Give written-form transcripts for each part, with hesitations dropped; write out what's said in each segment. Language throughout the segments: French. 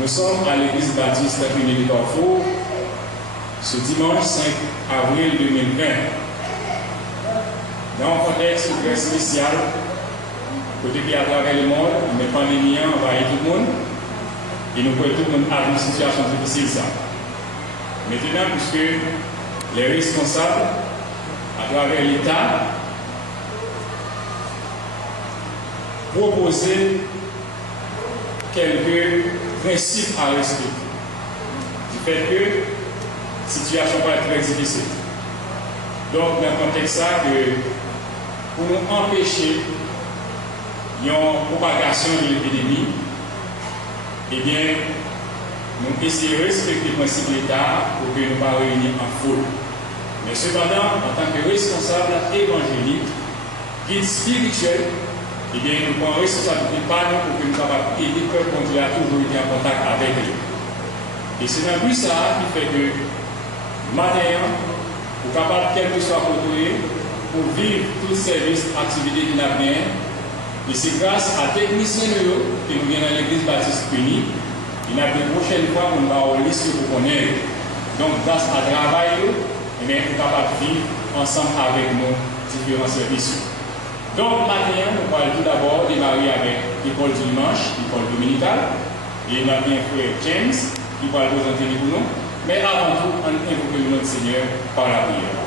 Nous sommes à l'église baptiste Clinique de Carrefour ce dimanche 5 avril 2020. Dans un contexte très spécial, côté qui à travers le monde, mais pandémie envahit tout le monde, et nous pouvons tout le monde avoir une situation difficile. Ça. Maintenant, puisque les responsables, à travers l'État, proposer quelques principes à respecter. Du fait que la situation va être très difficile. Donc, dans le contexte ça, pour nous empêcher une propagation de l'épidémie, eh bien, nous essayons de respecter le principe de l'État pour que nous ne pas réunir en foule. Mais cependant, en tant que responsable évangélique, guide spirituel, eh bien, nous prenons responsabilité par nous pour que nous puissions aider le peuple continuer à toujours être en contact avec eux. Et c'est dans but ça qui fait que, matin, pour capable, quel que soit côté, pour vivre tout service, activité qui n'a bien, et c'est grâce à techniciens que nous venons dans l'église baptiste unie, il y a une prochaine fois qu'on va au liste pour connaître. Donc, grâce à travail, eh bien, nous sommes capables de vivre ensemble avec nos différents services. Donc, maintenant, nous allons tout d'abord démarrer avec l'école du dimanche, l'école dominicale, et notre bien frère James, qui va présenter pour nous. Mais avant tout, on invoque notre Seigneur par la prière.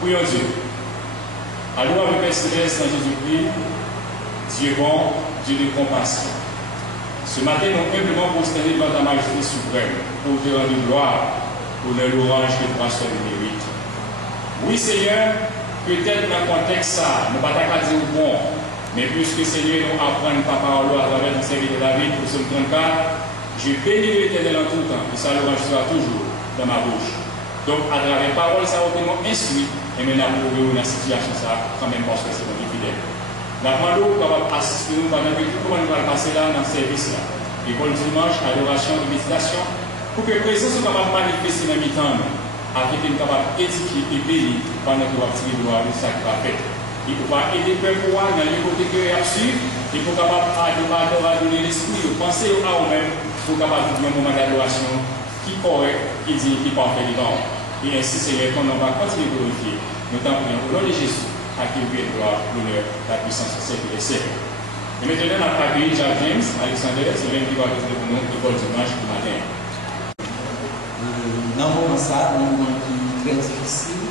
Prions Dieu. Alors, avec Père Céleste, dans Jésus-Christ, Dieu bon, Dieu de compassion. Ce matin, nous humblement prosterner devant ta majesté suprême pour te rendre gloire, pour le louange que toi seul mérite. Oui, Seigneur, peut-être dans le contexte ça, nous ne pouvons pas dire bon, mais puisque Seigneur nous apprend ta parole à travers le service de David pour ce 34, je bénis l'Éternel en tout temps, et sa louange sera toujours dans ma bouche. Donc, à travers la parole, ça va nous instruit, et maintenant pour vous dans la situation, ça, quand même parce que c'est mon fidèle. Nous demandons pour assister nous pendant que tout comment nous allons passer là dans le service là. École dimanche, adoration et méditation, pour que la présence soit capable de manifester dans le temps, afin que nous soyons capables d'édifier et bénir pendant que nous allons tirer de ça qui va faire. Et pour aider le peuple dans les côtés que nous suivre, et pour capable donner l'esprit, penser à eux-mêmes, pour capable de faire un moment d'adoration qui est correct, qui est digne, qui est parfait devant. Et ainsi, Seigneur, qu'on va continuer de glorifier. Nous t'en prions au nom de Jésus, à qui lui est gloire, l'honneur, la puissance au siècle des siècles. Et maintenant, on a accueilli Jacques James, Alexander, c'est lui qui va présenter pour nous l'école dimanche du matin. Dans le moment ça, un moment qui est très difficile.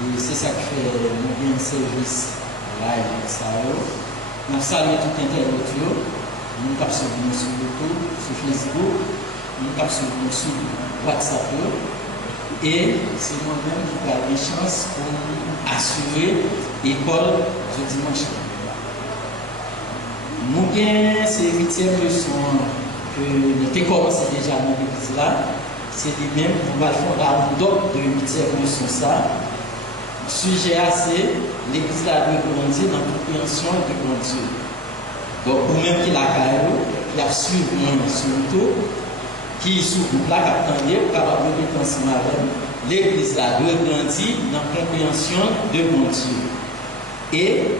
Et c'est ça qui fait mon bien service live avec ça. Nous saluons tout internaute. Nous avons suivi sur YouTube, sur Facebook, nous avons suivi sur WhatsApp. Et c'est moi-même qui ai des chances pour assurer l'école du dimanche. Nous avons ces 8e leçons que nous avons commencé déjà dans l'église là. C'est lui-même qui va faire la doc de 8e leçon ça. Le sujet assez, l'église là doit grandir dans la compréhension de grand Dieu. Donc, vous-même qui l'a carré, qui a suivi moi surtout, qui est sous groupe là, qui attendait, pour capable de mettre ensemble avec l'église là doit grandir dans la compréhension de grand Dieu. Et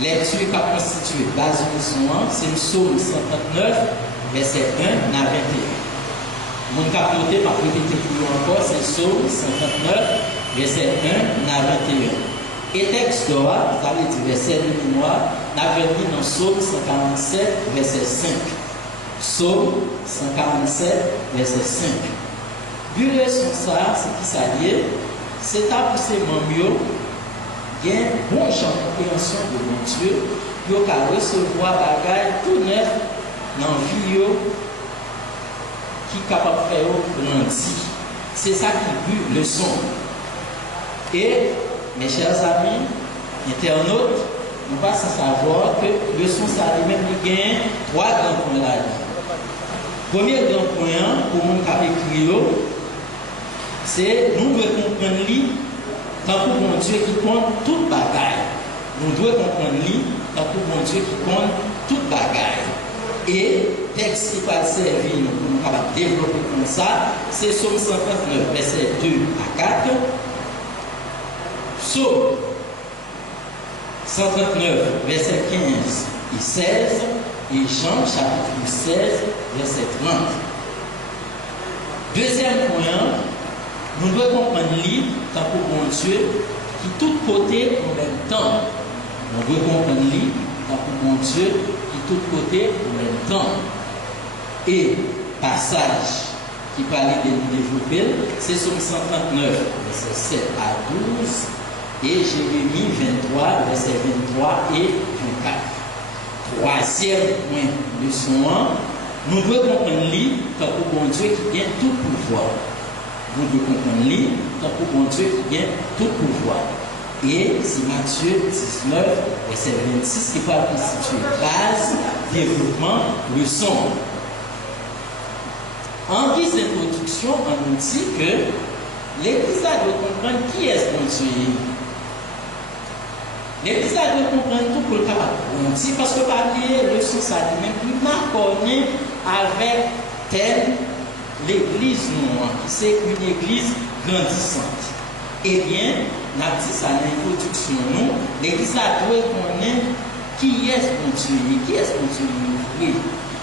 lecture qui a constitué base de leçon, c'est le psaume 139, verset 1 à 21. Mon cap noté, par répéter pour vous encore, c'est le psaume 139, verset 1 à 21. Et texte d'or, vous avez dit verset de mémoire, n'a venu dans psaume 147, verset 5. Psaume 147, verset 5. Vu le son ça, c'est qui ça dit, c'est à pousser mon mieux. Il y a un bon champ de compréhension de mon Dieu, il y a recevoir bagaille tout neuf dans la vie qui est capable de faire grandir. C'est ça qui est le son. Et, mes chers amis, internautes, nous pas sans savoir que le son, ça lui-même, il gagne 3 grands points là. Premier grand point, pour mon cap écrit, c'est nous devons comprendre lui. Tant que mon Dieu qui compte toute bagaille. Nous devons comprendre lui, tant que mon Dieu qui compte toute bagaille. Et texte qui va servir pour nous développer comme ça, c'est Psaume 139, verset 2 à 4. Psaume 139, verset 15 et 16. Et Jean chapitre 16, verset 30. Deuxième point, nous devons comprendre lui, tant pour bon Dieu, qui tout côté en même temps. Nous devons comprendre lui, tant pour bon Dieu, qui tout côté en même temps. Et passage qui parlait de nous développer, c'est Somme 139, verset 7 à 12, et Jérémie 23, verset 23 et 24. Troisième point, leçon 1, nous devons comprendre lui, tant pour bon Dieu qui vient tout pouvoir. Nous devons comprendre lui, tant pour bon Dieu qui vient tout pouvoir. Et c'est Matthieu 19, verset 26 qui va constituer base, développement, leçon. En guise d'introduction, on nous dit que l'Église doit comprendre qui est bon Dieu. L'Église doit comprendre tout pour le capable. On dit parce que par le sens ça lui-même, il n'a connu avec telle l'Église noire, qui c'est une Église grandissante. Eh bien, on a dit ça dans l'introduction, nous, l'Église doit connaître qui est bon Dieu, qui est bon Dieu. Oui.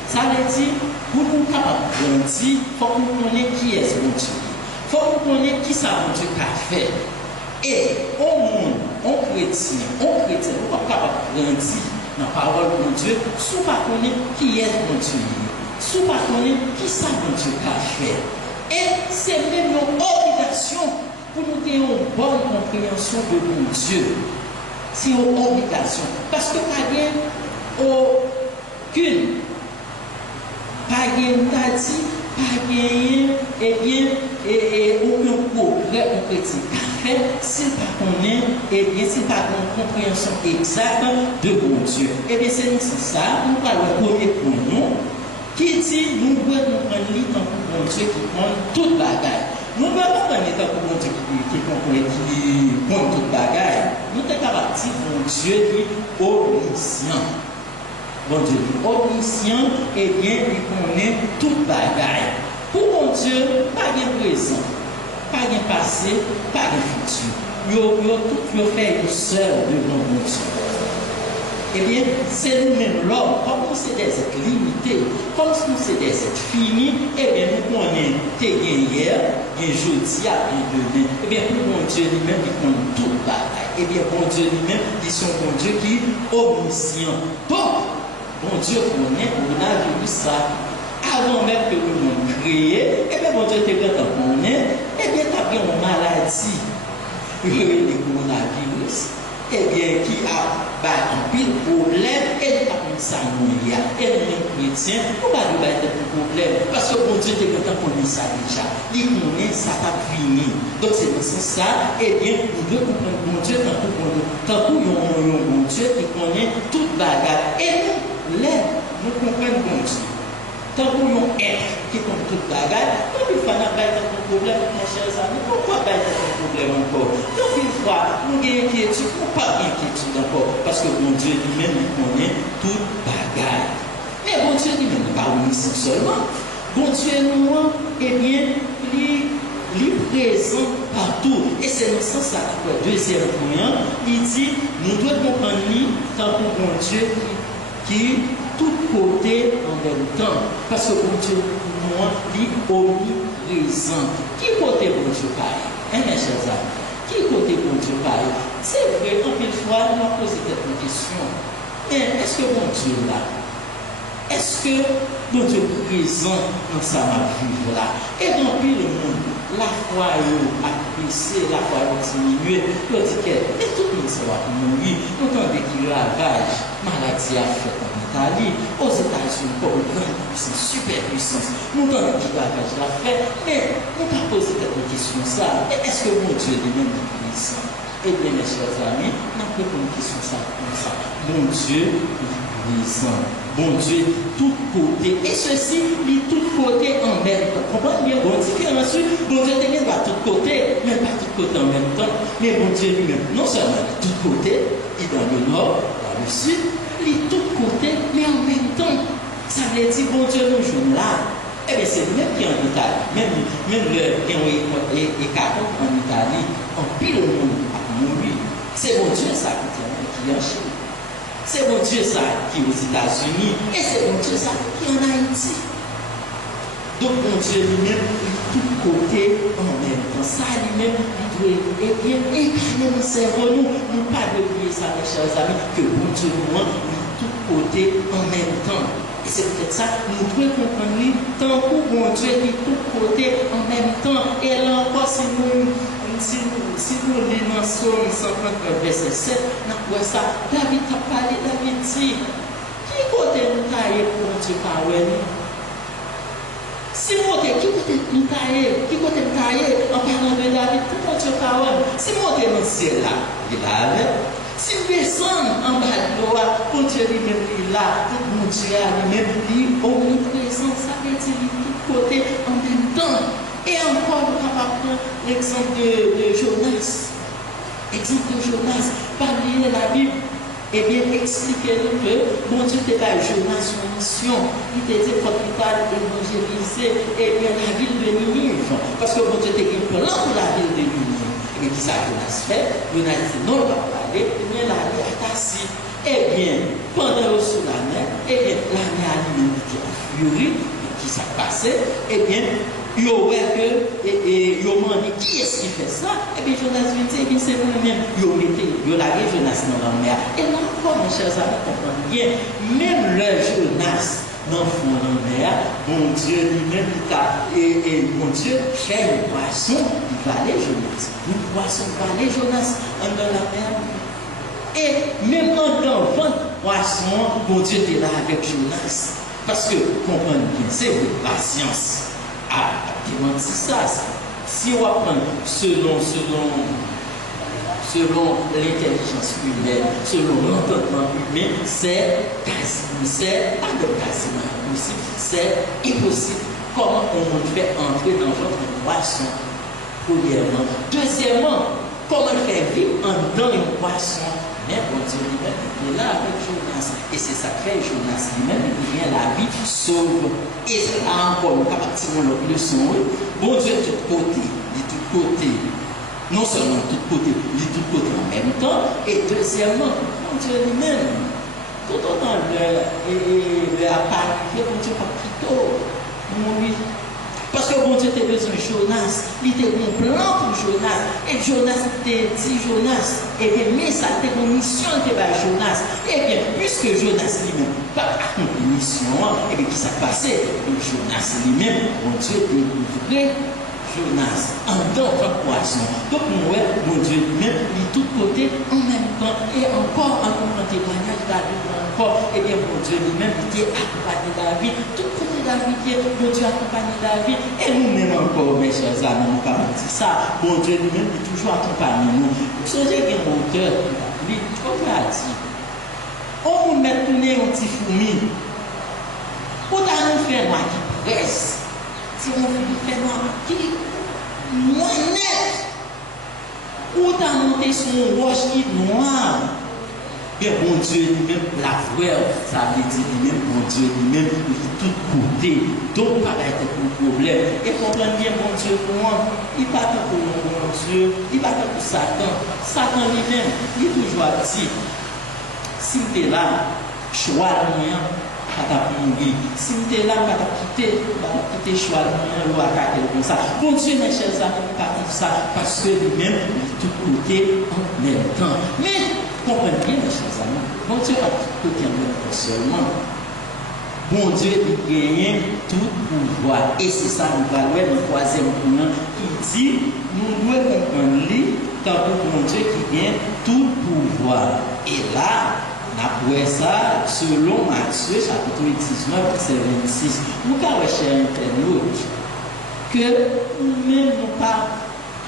Ça veut dire, pour nous capables de grandir, il faut que nous connaissions qui est bon Dieu. Il faut que nous connaissions qui ça bon Dieu a fait. Et au monde, on chrétien, nous ne sommes pas capables de grandir dans la parole de Dieu, si nous ne connaissons pas qui est bon Dieu. Si nous ne connaissons pas qui ça bon Dieu a fait. Et c'est même une obligation pour nous avoir une bonne compréhension de bon Dieu. C'est une obligation. Parce que pas bien aucune. Pas de tati, pas de eh bien, aucun progrès en chrétien fait s'il pas connaît, eh bien, s'il pas une compréhension exacte de bon Dieu. Eh bien, c'est ça, nous parlons le premier point, nous, qui dit, nous devons comprendre l'état pour bon Dieu qui prend toute bagaille. Nous devons comprendre l'état pour bon Dieu qui prend toute bagaille. Nous sommes capables de dire, bon Dieu qui est omniscient. Bon Dieu, omniscient, eh bien, il connaît toute bagaille. Pour mon Dieu, pas de présent, pas de passé, pas de futur. Tout fait une seule devant mon Dieu. Eh bien, c'est nous-mêmes l'homme, comme nous sommes des êtres limités, comme nous sommes des êtres finis, eh bien, nous connaissons tes gains hier, bien jeudi, à bien demain. Eh bien, pour mon Dieu lui-même, il connaît toute bagaille. Eh bien, mon Dieu lui-même, il est bon Dieu qui est omniscient. Donc, bon Dieu connaît, on a vu ça. Avant même que le monde créé, et bien bon Dieu te quand on connaît, et bien tu as bien une maladie, le coronavirus, et bien qui a un pile problème, et tu as comme ça, et nous chrétiens, nous ne pouvons pas être un problème, parce que bon Dieu te quand on connaît ça déjà, il connaît ça t'a fini. Donc c'est dans ce sens ça, et bien nous devons comprendre bon Dieu tant que bon Dieu qui connaît toute bagarre, et nous comprenons bon Dieu. Tant que nous être qui compte toute bagarre, tant qu'il faut pas un problème, mes chers amis, pourquoi pas un problème encore? Tant qu'il faut, nous avons inquiétude, ou pas d'inquiétude encore, parce que bon Dieu lui-même il connaît toute bagarre. Mais bon Dieu lui-même n'est pas omniscient seulement. Bon Dieu nous, eh bien, il est présent partout. Et c'est dans ce sens que le deuxième point, il dit, nous devons comprendre lui, tant que bon Dieu qui tout côté en même temps. Parce que bon Dieu, moi, il est omniprésent. Qui côté bon Dieu pareil? Hein, mes chers amis? Qui côté bon Dieu pareil? C'est vrai, en une fois, nous avons posé cette question. Mais est-ce que bon Dieu là? Est-ce que bon Dieu est présent dans sa vie là? Et dans le monde, la foi a baissé, la foi a diminué. Le ticket, et tout le monde se va mourir. Nous avons des ravages, maladie a fait en Italie, aux États-Unis, pour une grande puissance, super puissance. Nous avons des ravages la fait, mais nous avons posé cette question ça. Est-ce que mon Dieu est même puissant? Eh bien, mes chers amis, nous avons posé une question ça comme ça. Mon Dieu est puissant. Bon Dieu, tout côté. Et ceci, il tout côté en même temps. Comprenez bien, bon différence. Bon Dieu n'est pas tout côté, mais pas tout côté en même temps. Mais bon Dieu lui-même, non seulement de tout côté, et dans le nord, dans le sud, il est tout côté, mais en même temps. Ça veut dire, bon Dieu nous joue là. Eh bien, c'est même qui en Italie, même le Écaton en Italie, en pile le monde a mourir. C'est bon Dieu ça qui est en Chine. C'est bon Dieu ça qui est aux États-Unis et c'est bon Dieu ça qui est en Haïti. Donc bon Dieu lui-même, de tout côté en même temps. Ça lui-même, il doit incarner dans le cerveau. Nous pas oublier ça, mes chers amis, que bon Dieu nous rend de tout côté en même temps. Et c'est peut-être ça, nous devons comprendre tant que bon Dieu de tout côté en même temps. Et là encore, si nous lisons dans Somme 59, verset 7, nous voyons ça. David a parlé, David dit, qui côté nous taille pour bon Dieu parler? Si mon Dieu, qui côté nous taille, en parlant de David, pour bon Dieu parler? Si mon Dieu dans le ciel là, il a avec. Si nous descendons en bas de l'eau, pour Dieu lui-même est là, pour mon Dieu lui-même est omniprésent, ça veut dire de tous côtés en même temps. Et encore, nous pouvons prendre l'exemple de Jonas. Exemple de Jonas, parmi la Bible, eh bien, expliquez-nous que mon Dieu était là, Jonas, son mission. Il était capital évangélisé, eh bien, la ville de Ninive. Parce que mon Dieu était un plan pour la ville de Ninive. Et qui ça Jonas fait? Jonas dit non, il va pas aller, eh bien, la mer est assise. Eh bien, pendant le sous la mer, eh bien, la mer a l'humanité en furie. Qui s'est passé? Eh bien, il y aurait que, et il y a dit, qui est-ce qui fait ça? Eh bien, Jonas lui dit, eh bien, c'est moi-même. Il y a lavé Jonas dans la mer. Et là encore, mes chers amis, comprenez bien, même le Jonas, dans le fond de la mer, bon Dieu lui-même, et bon Dieu, fait un poisson, il va aller Jonas. Un poisson va aller Jonas dans la mer. Et même dans le ventre, poisson, bon Dieu était là avec Jonas. Parce que, comprenez bien, c'est votre patience. Ah, c'est ça. Si on va prendre selon l'intelligence humaine, selon l'entendement humain, c'est impossible. Comment on fait entrer dans votre poisson, premièrement. Deuxièmement, comment faire vivre dans une poisson? Mais bon Dieu lui-même, il est là avec Jonas. Et c'est ça que fait Jonas lui-même, il vient la vie sauve. Et là encore, nous avons une leçon. Bon Dieu de tout côté, non seulement de tout côté, de tout côté en même temps. Et deuxièmement, bon Dieu lui-même, tout autant le appareil, bon Dieu pas plutôt mourir. Parce que bon Dieu était besoin de Jonas, il était un plan pour Jonas. Et Jonas était dit Jonas, et bien, mais ça était une mission de Jonas. Et bien, puisque Jonas lui-même pas accompli une mission, et bien, qui s'est passé? Jonas lui-même, bon Dieu découvrait Jonas en tant que poisson. Donc, nous voyons, bon Dieu lui-même, de tous côtés, en même temps, et encore en témoignage David, encore, et bien, bon Dieu lui-même, il était accompagné David, tout côté David, bon Dieu accompagné David, et nous-mêmes encore, mes chers amis, nous pas dire ça, bon Dieu lui-même, il toujours accompagné nous. Vous savez, il y a un auteur, lui, comme il a dit, on vous met tourner un petit fourmi, pour nous faire moi qui presse. Si on fait noir, qui noir net, ou t'as monté sur une roche qui est noire, bien bon Dieu lui-même, la frère, ça veut dire lui-même, bon Dieu lui-même, il est tout côté, donc pas être un problème. Et comprenez bien, bon Dieu, pour moi, il ne va pas pour mon Dieu, il ne va pas pour Satan. Satan lui-même, il est toujours dit, si tu es là, choix le moyen. Si vous êtes là, vous allez quitter choix, vous allez comme ça. Bon Dieu, mes chers amis, pas ça, parce que lui-même, il est tout côté en même temps. Mais, comprenez bien, mes chers amis, bon Dieu a tout côté en même temps seulement. Bon Dieu, il gagne tout pouvoir. Et c'est ça, nous allons voir le troisième point qui dit, nous devons comprendre lui, tant que bon Dieu qui gagne tout pouvoir. Et là, après ça, selon Matthieu, chapitre 19, verset 26, nous avons cher internaute que nous-mêmes nous pas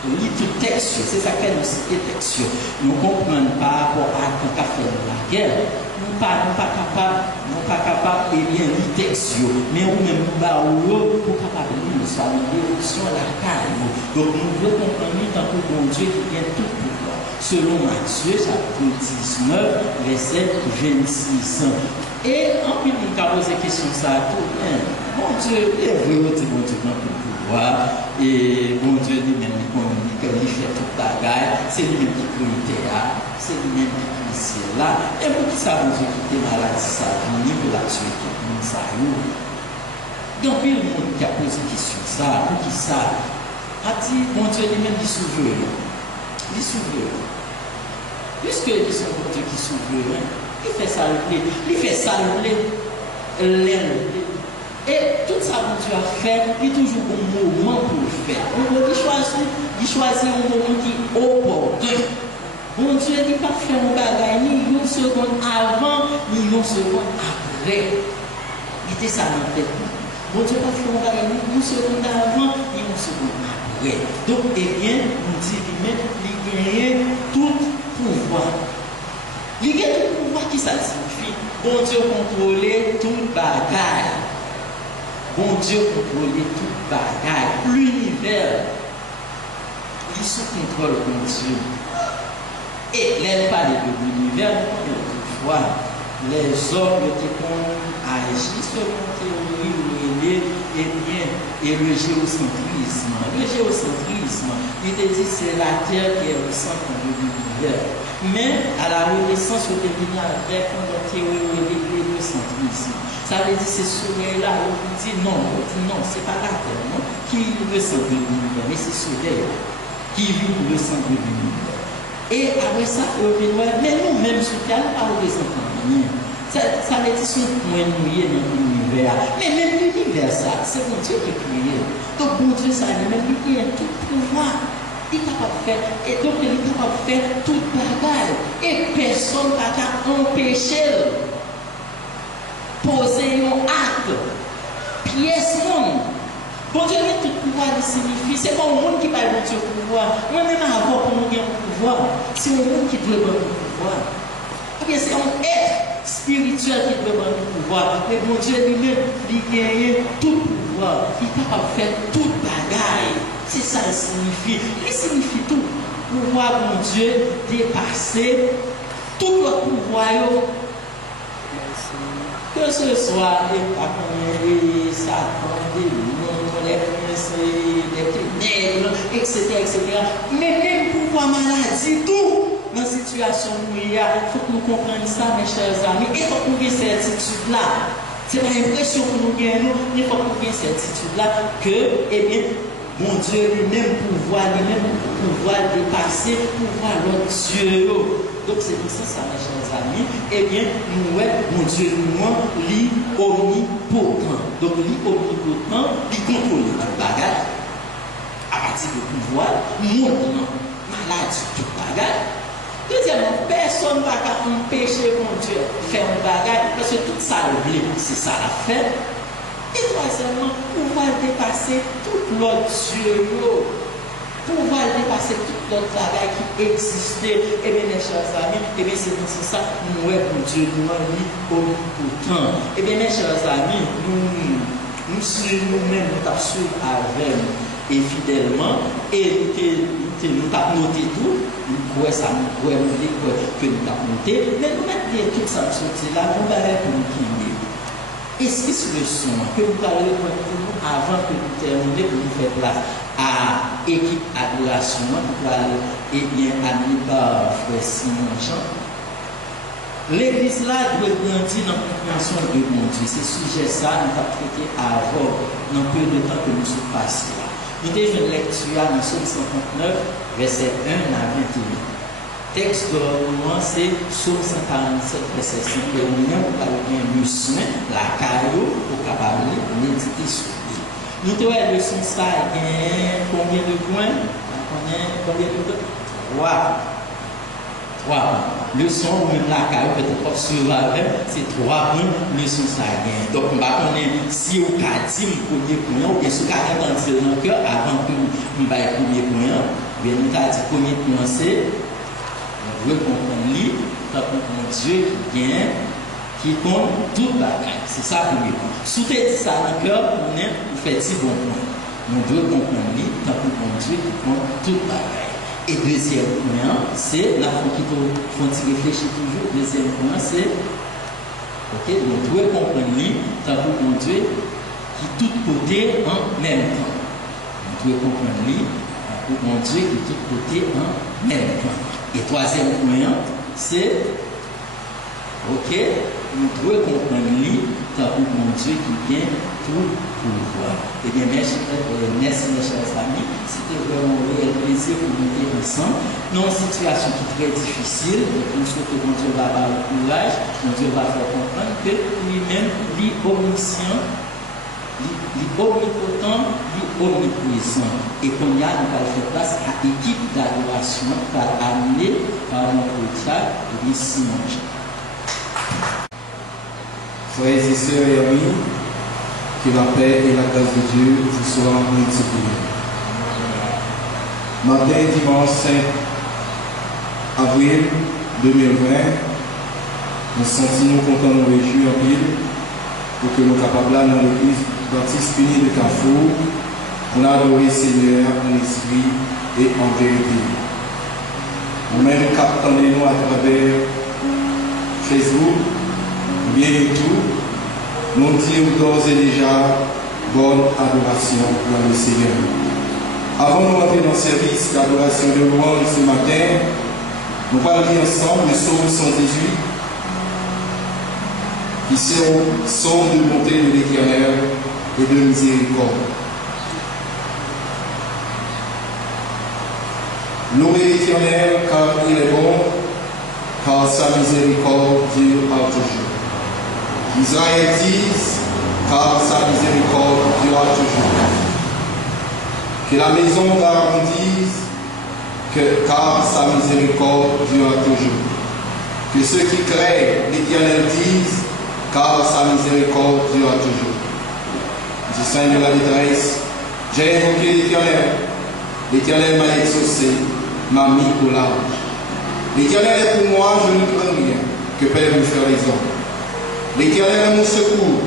lire tout texte, c'est ça qu'elle nous cite texte. Nous ne comprenons pas rapport à ce qu'a fait la guerre. Nous ne sommes pas capables de lire le texte, mais nous-mêmes nous sommes pour capable de nous faire une révolution à la caille. Donc nous devons comprendre tant que bon Dieu qui vient tout pouvoir. Selon Matthieu, chapitre 19, verset 26. Et en plus, nous avons posé la question ça tout bien. Bon Dieu, est vrai, bon Dieu, dans tout pouvoir. Et bon Dieu lui-même, il fait tout la bagaille, c'est lui-même qui crée le théâtre, c'est lui-même qui crée le ciel là. Et pour qui ça vous quitter maladie, ça vient pour la tuer tout le monde, ça y est. Donc, il y a le monde qui a posé question ça, pour qui ça a dit, bon Dieu lui-même qui souverain. Il est souverain. Puisque il est son Dieu qui est souverain, il fait ça le blé. Il fait ça le blé. Et tout ça que Dieu a fait, il y a toujours un moment pour le faire. Il choisit un moment qui est opportun. Bon Dieu n'est pas fait un bagage ni une seconde avant, ni une seconde après. Il était ça dans la tête. Bon Dieu n'a pas fait un bagage ni une seconde avant, ni une seconde après. Donc, eh bien, on dit lui-même, il gagne tout pouvoir. Il gagne tout pouvoir qui ça signifie. Bon Dieu contrôler tout bagage. Bon Dieu contrôler tout bagage. L'univers, il est sous contrôle de Dieu. Et les parler de l'univers, toutefois, les hommes qui ont agi selon théorie et le géocentrisme. Le géocentrisme, il te dit c'est la Terre qui est le centre de l'univers. Mais à la Renaissance, on est venu avec la théorie de l'héliocentrisme. Ça veut dire que c'est ce soleil-là, on dit non, c'est pas la Terre, non, qui est le centre de l'univers, mais c'est ce soleil qui vit le centre de l'univers. Et après ça, mais nous-mêmes, sur Terre, nous ne représentons rien. Ça veut dire que c'est un point mouillé dans l'univers. Mais même l'univers, ça, c'est mon Dieu qui est créé. Donc, mon Dieu, ça lui-même, il a tout pouvoir. Il est capable de faire, et donc il est capable de faire toute bagaille. Et personne n'a empêché de poser un acte. Pièce non. Bon Dieu, il a tout pouvoir de signifier. C'est pas le monde qui parle de Dieu pouvoir. Moi-même, avant pour nous gagner un pouvoir, c'est le monde qui doit avoir le pouvoir. Ou bien c'est un être spirituel qui doit avoir le pouvoir. Mais bon Dieu lui-même, il gagne tout pouvoir. Il est capable de faire toute bagaille. C'est ça le signifie. Il signifie tout. Pouvoir, mon Dieu, dépasser tout votre pouvoir. Que ce soit les Satan, des démons, les princes, des ténèbres, etc., etc. Mais même pouvoir maladie, tout. Dans la situation où il y a, il faut que nous comprenions ça, mes chers amis. Il faut que nous ayons cette certitude-là. Ce n'est pas l'impression que nous gagnons, il faut que nous ayons cette certitude-là que, eh bien, mon Dieu lui-même pouvoir dépasser, pouvoir l'autre Dieu. Donc c'est pour ça, mes chers amis, eh bien, nous, mon Dieu, nous, omnipotent. Donc, omnipotent, il contrôle tout bagage, à partir du pouvoir, maintenant, maladie, tout bagage. Deuxièmement, personne ne va empêcher mon Dieu de faire un bagage, parce que tout ça, c'est ça la fête. Et troisièmement, pouvoir dépasser tout l'autre Dieu, pouvoir dépasser tout l'autre travail qui existait. Eh bien, mes chers amis, eh bien, c'est ça, nous, mon Dieu, nous, omnipotent. Eh bien, mes chers amis, nous suivons nous-mêmes, nous suivons avec et fidèlement, et nous avons noté tout, nous croyons ça, nous croyons que nous avons noté, mais nous mettons tout ça sorti là, nous allons pour nous qui est-ce que c'est le son que nous allons pour nous avant que nous terminions, pour nous faire place à l'équipe adoration, pour aller et bien amené par Frère Simon Jean. L'église là doit grandir dans la compréhension de mon Dieu. C'est sujet ça, nous avons traité avant, dans peu de temps que nous sommes passés là. Nous avons une lecture dans Psaume 59, verset 1 à 21. Texte de roman, c'est Psaume 147, verset 5. Et on a bien le son, la caillou, pour capable de méditer sur lui. Nous avons le son, ça, combien de points? Combien de points? 3. Le son, même la caillou, peut-être pas sur la même, c'est 3 points, le son, ça gagne. Donc, on va connaître si au cas dit, premier point, ou bien si au cas d'entendre dans le cœur, avant que nous baillons le premier point, bien, nous avons dit, premier point, c'est. On veut comprendre lui, mon Dieu qui vient, qui compte tout bagage. C'est ça pour lui. Si tu dis ça dans le cœur, on fait 10 bons points. On veut comprendre lui, mon Dieu qui compte tout bagage. Et deuxième point, c'est la fois qui font réfléchir toujours. Deuxième point, c'est ok, on doit comprendre lui, mon Dieu qui tout côté en même temps. On doit comprendre lui. pour mon Dieu de tout côté en même temps. Et troisième point, c'est, ok, nous devons comprendre lui, tant que mon Dieu qui vient tout pouvoir. Eh bien, merci mes chers amis, c'était vraiment un réel plaisir pour nous être ensemble dans une situation qui est très difficile. Nous souhaitons que mon Dieu va avoir le courage, mon Dieu va faire comprendre que lui-même, l'omniscient, l'omnipotent, l'omniprésent. Et qu'on y a, nous allons faire place à l'équipe d'adoration qui va amener par notre chat et Simon. Frères et sœurs et amis, que la paix et la grâce de Dieu vous soient multipliées. Matin, dimanche 5 avril 2020, nous sentons contents de nous réjouir en ville pour que nous soyons capables dans l'église baptiste unie de Carrefour pour adorer le Seigneur en esprit et en vérité. Nous-mêmes captons-nous à travers Facebook, bien YouTube, nous disons d'ores et déjà bonne adoration dans le Seigneur. Avant de rentrer dans le service d'adoration de louange ce matin, nous allons lire ensemble le psaume 118, qui sont psaume de bonté de l'Éternel et de miséricorde. Louez l'Éternel car il est bon, car sa miséricorde dure à toujours. Israël dise, car sa miséricorde durera toujours. Que la maison d'Aaron dise, car sa miséricorde durera toujours. Que ceux qui craignent l'Éternel disent, car sa miséricorde durera toujours. Du sein de la détresse, j'ai invoqué l'Éternel. L'Éternel m'a exaucé, m'a mis au large. L'Éternel est pour moi, je ne crains rien, que peuvent me faire les hommes. L'Éternel est mon secours,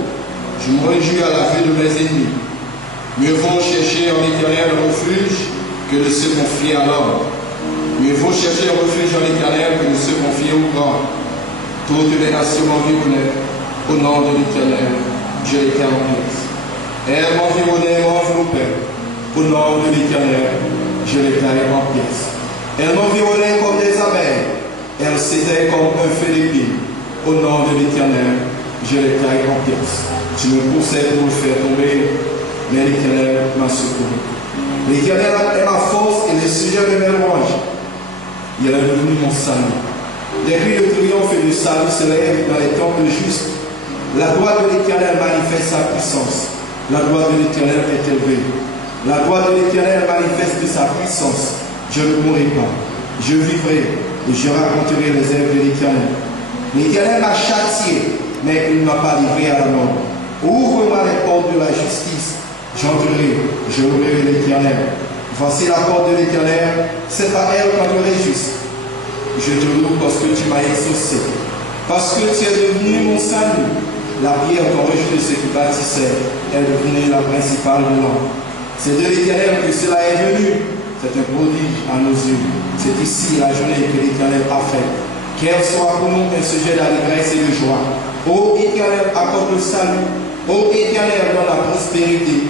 je me réjouis à la vue de mes ennemis. Mieux vaut chercher en l'Éternel un refuge que de se confier à l'homme. Mieux vaut chercher un refuge en l'Éternel que de se confier au grand. Toutes les nations m'environnaient, au nom de l'Éternel, je les tiens en place. Elles m'environnaient, m'enveloppaient, au nom de l'Éternel, je les tiens en pièces. Elles m'environnaient comme des abeilles, elles s'étaient comme un feu d'épine. Au nom de l'Éternel, je les taille en pièces. Tu me poussais pour me faire tomber, mais l'Éternel m'a secouru. L'Éternel est ma force et le sujet de mes louanges. Il est devenu mon salut. Depuis le triomphe et le salut se lève dans les temples justes. La gloire de l'Éternel manifeste sa puissance. La gloire de l'Éternel est élevée. La gloire de l'Éternel manifeste sa puissance. Je ne mourrai pas. Je vivrai et je raconterai les œuvres de l'Éternel. L'Éternel m'a châtié, mais il ne m'a pas livré à la mort. Ouvre-moi les portes de la justice. J'entrerai, je louerai l'Éternel. Voici la porte de l'Éternel, c'est à elle qu'on me réjouisse. Je te loue parce que tu m'as exaucé. Parce que tu es devenu mon salut. La pierre qu'on rejette de ceux qui bâtissaient est devenue la principale de l'homme. C'est de l'Éternel que cela est venu. C'est un prodige à nos yeux. C'est ici la journée que l'Éternel a faite. Qu'elle soit pour nous un sujet d'allégresse et de joie. Ô Éternel, accorde le salut. Ô Éternel, donne la prospérité.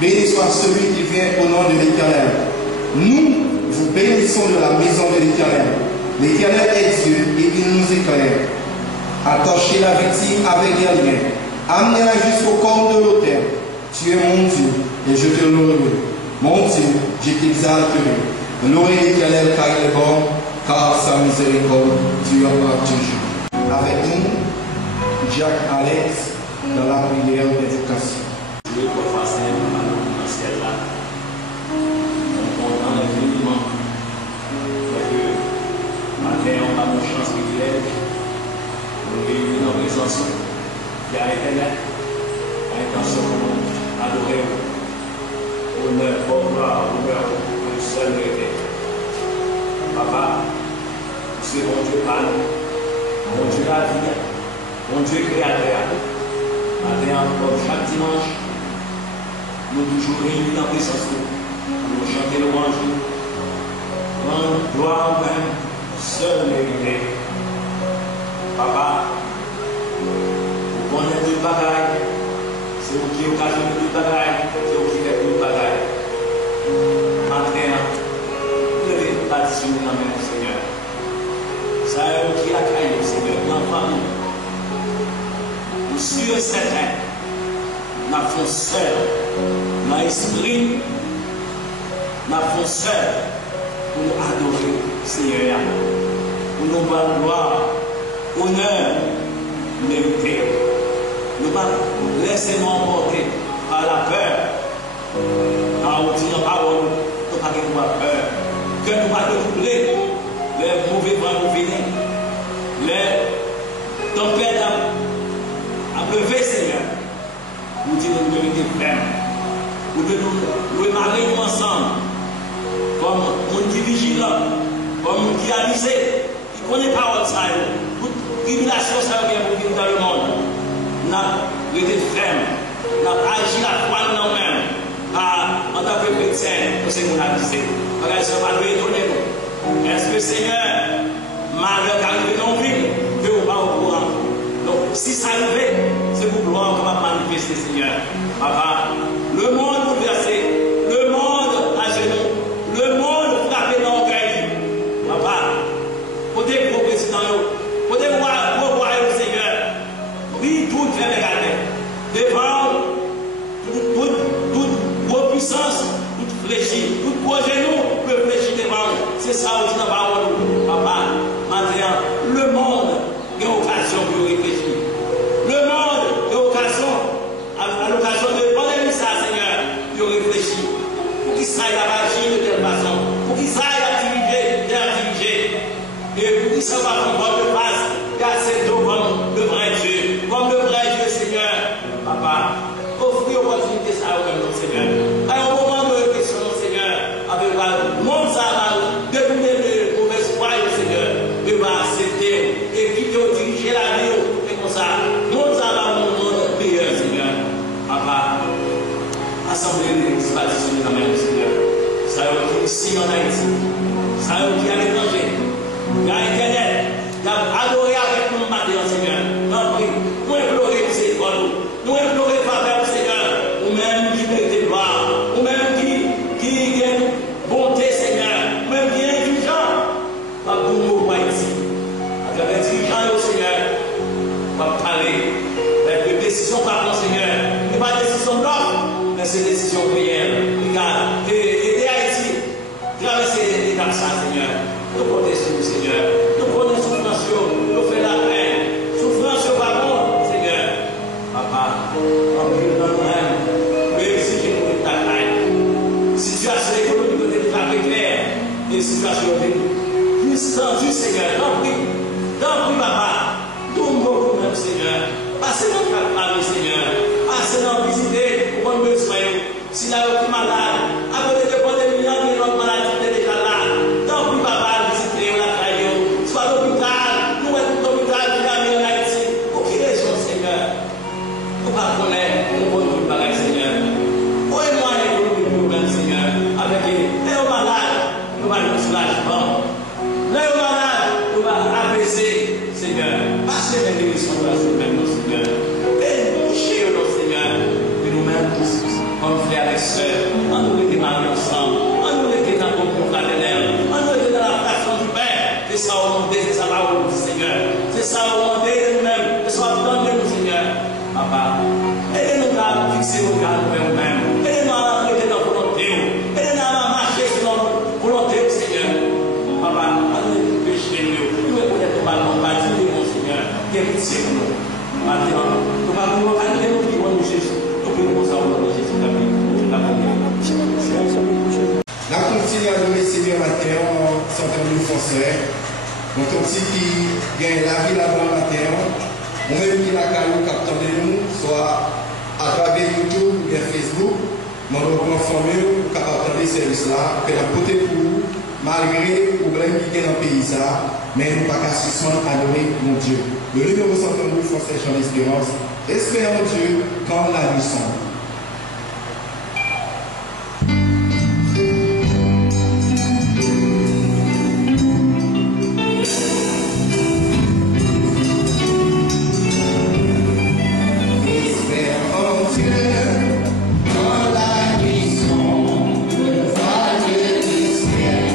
Béni soit celui qui vient au nom de l'Éternel. Nous vous bénissons de la maison de l'Éternel. L'Éternel est Dieu et il nous éclaire. Attachez la victime avec des liens. Amenez-la jusqu'au corps de l'autel. Tu es mon Dieu et je te louerai. Mon Dieu, je t'exalterai. Louez l'Éternel car il est bon, car sa miséricorde durera toujours. Avec nous, Jacques Alex dans la prière d'invocation. Je vais pas faire dans ce ciel-là. On content infiniment. Parce que matin, on a une chance spirituelle. On est dans la présence de l'Éternel. Intention adorer. Honneur, gloire, honneur, le seul mérité. Papa, c'est mon Dieu parle. Mon Dieu la vie. Mon Dieu créateur. Matin, comme chaque dimanche, nous toujours réunis dans la présence de nous chanter louange, rendre gloire même, seul mérité. Papa, vous connaissez tout le bagaille, c'est vous qui occasionnez tout le bagaille, c'est vous qui faites tout le bagaille. Matin, positionner dans le Seigneur. Ça a qui a caillé au Seigneur, dans la famille. Nous sûr et certain, nous avons seul, dans l'esprit, nous avons seul pour nous adorer le Seigneur. Pour nous rendre gloire, honneur, mérité. Nous ne pas laisser nous emporter par la peur. Quand on dit nos paroles, nous ne pas avoir peur. Que nous ne pas découvrir les mauvais vents nous venir. Les tempêtes à lever, Seigneur. Nous disons nous devons être fermes. Nous devons marier nous ensemble. Comme on qui vigilant, comme on qui avisé, qui connaît pas paroles ça. Toute tribulation ça vient pour vivre dans le monde. Nous avons été fermes. Nous avons agi la foi nous-mêmes. En tant que chrétien, nous sommes avisés. Parce que ça va nous étonner. Est-ce que Seigneur, malheur arrivé dans la vie, que vous pas au courant? Donc, si ça arrive, c'est pour gloire qu'on va manifester, Seigneur. Papa, le monde bouleversé, le monde à genoux, le monde frappé dans l'orgueil. Papa, pour des gros présidents, pour des rois, Seigneur, oui, tout fait regarder. Devant toute vos puissances, toute fléchie, tout vos genoux peut fléchir devant. C'est ça aussi dans la parole, papa. Maintenant, le monde a occasion de réfléchir. Le monde a occasion, à l'occasion de pandémie, ça, Seigneur, de réfléchir. Pour qu'il s'aille à agir de telle façon. Pour qu'il s'aille à diriger, et pour qu'il s'aille à comprendre de face, et à cette eau comme le vrai Dieu. Comme le vrai Dieu, Seigneur. Papa, offrir l'opportunité ça au même nom, Seigneur. À un moment de réflexion, Seigneur, avec le monde, ça va détourner de mauvaises foi, Seigneur. De va accepter et qui te diriger la vie, et comme ça. Monde, ça va mon monde meilleur, Seigneur. Papa, assemblée de l'église baptisée dans même, Seigneur. Ça y est ici en Haïti. Ça y est à l'étranger. Il y a Internet. Il y a adoré avec nous matin, Seigneur. Non, oui. Nous implorons ces écoles. Nous implorons faveur, Seigneur. Ou même qui mérite gloire. Ou même qui gagne bonté, Seigneur. Ou même qui est indulgent. Pas pour nous, Haïti. À travers les dirigeants, Seigneur. On va parler. Les décisions par contre, Seigneur. Ce n'est pas des décisions d'homme, mais c'est des décisions réelles. Regarde. Aider Haïti. Traverser l'étape ça, Seigneur. Nous protestons, Seigneur. Nous prenons souffrance, nous faisons la paix. Souffrance, pardon, Seigneur. Papa, en plus de nous-mêmes, nous exigeons ta taille. Situation économique de l'état clair et situation plus tendue, Seigneur. T'en prie, papa. Tout beaucoup même, Seigneur. Passez dans notre famille, Seigneur. Passez dans visiter, pour nous soyons. Si la aucune malade, après de pandémies, notre maladie est déjà là. Tant pis, papa, visiter la caillou. Soit l'hôpital, nous sommes l'hôpital qui a mis en Haïti. Pour qui les gens, Seigneur? Nous ne connaissons pas, nous ne connaissons pas, Seigneur. Où est moi les problèmes, Seigneur? Avec les malades, nous allons nous soulager. Les malades, nous allons apaiser, Seigneur. Passez les guérisons de la semaine, Seigneur. Et nous chez nous, Seigneur. Et nous-mêmes tous, comme frères et sœurs, on nous était mariés ensemble, on nous était dans le groupe fraternel, on nous était dans la fraction du Père. C'est ça au monde, c'est ça au monde, Seigneur. C'est ça au monde de nous-mêmes, c'est ça au monde de nous, Seigneur. Papa, aidez-nous à fixer nos regards nous-mêmes. Aidez-nous à arrêter dans la volonté. Aidez-nous à marcher sur notre volonté, Seigneur. Papa, à nous pécher, nous reconnaître mal nos bâtis, mon Seigneur. Quelle pitié pour nous. Maintenant, nous allons nous arrêter nous vivons de Jésus. Nous pouvons nous avoir de Jésus. La continue à donner Seigneur matin en s'entendant français. Donc, comme si qui gagne la vie là-bas matin, ou même qui la caillou captant de nous, soit à travers YouTube ou bien Facebook, nous nous informer pour capable de service là, que la côté pour vous, malgré les problèmes qui sont dans le pays, mais nous pas qu'à suspendre adorer mon Dieu. Le numéro 132 français Jean d'Espérance, espérons Dieu quand la nuit sombre. Dans la nuit sombre, le voile de l'esprit.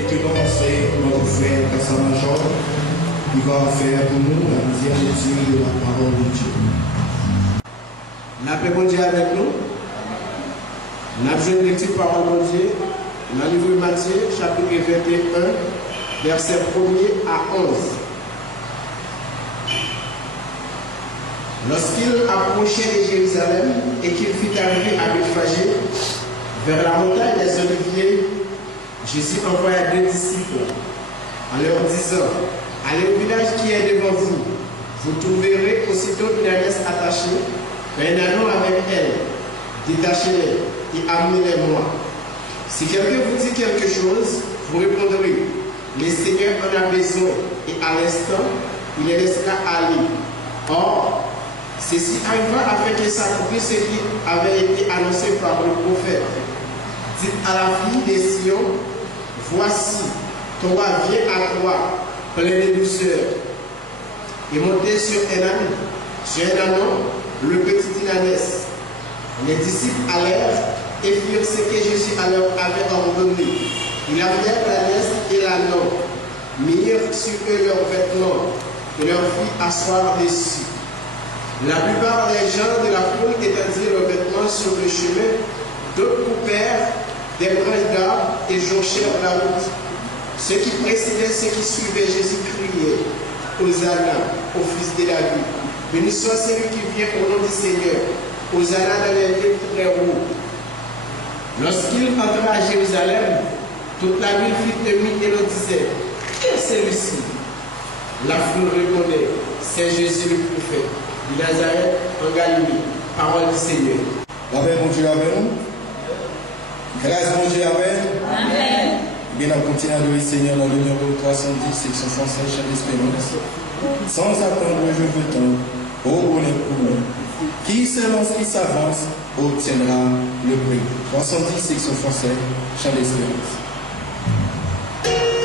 maintenant, c'est notre frère Kassamajor qui va faire pour nous la deuxième lecture de la parole de Dieu. La paix de Dieu avec nous. Nous avons une petite parole de Dieu dans le livre de Matthieu, chapitre 21, verset 1er à 11. Lorsqu'il approchait de Jérusalem et qu'il fut arrivé à Bethphagée, vers la montagne des Oliviers, Jésus envoya 2 disciples en leur disant: allez au village qui est devant vous, vous trouverez aussitôt une ânesse attachée, un ânon avec elle, détachez-les et amenez-les-moi. Si quelqu'un vous dit quelque chose, vous répondrez: le Seigneur en a besoin, et à l'instant, il les laissera aller. Or, ceci arriva afin que s'accomplisse ce qui avait été annoncé par le prophète. Dites à la fille des Sion: voici, ton roi vient à toi, plein de douceur. Et montez sur un ânon, le petit d'une ânesse. Les disciples allèrent et firent ce que Jésus leur avait ordonné. Ils amenèrent l'ânesse et l'ânon, mirent sur eux leurs vêtements et leur firent asseoir dessus. La plupart des gens de la foule étendirent leurs vêtements sur le chemin, d'autres coupèrent des branches d'arbres et jonchèrent la route. Ceux qui précédaient, ceux qui suivaient Jésus criaient: Hosanna au fils de David. Béni soit celui qui vient au nom du Seigneur. Hosanna dans les lieux très hauts. Lorsqu'il entra à Jérusalem, toute la ville fit demi et le disait: qui est celui-ci? La foule répondait: c'est Jésus le prophète de Nazareth en Galilée. Parole du Seigneur. La paix mon Dieu avec nous. Grâce mon Dieu avec nous. Amen. Bien, on continue à louer le Seigneur dans le numéro 310, section 116, chef d'espérance. Sans attendre, je veux tant, ô bonheur pour nous. Qui se lance, qui s'avance, obtiendra le prix. 310, section 116, chef d'espérance. Yeah.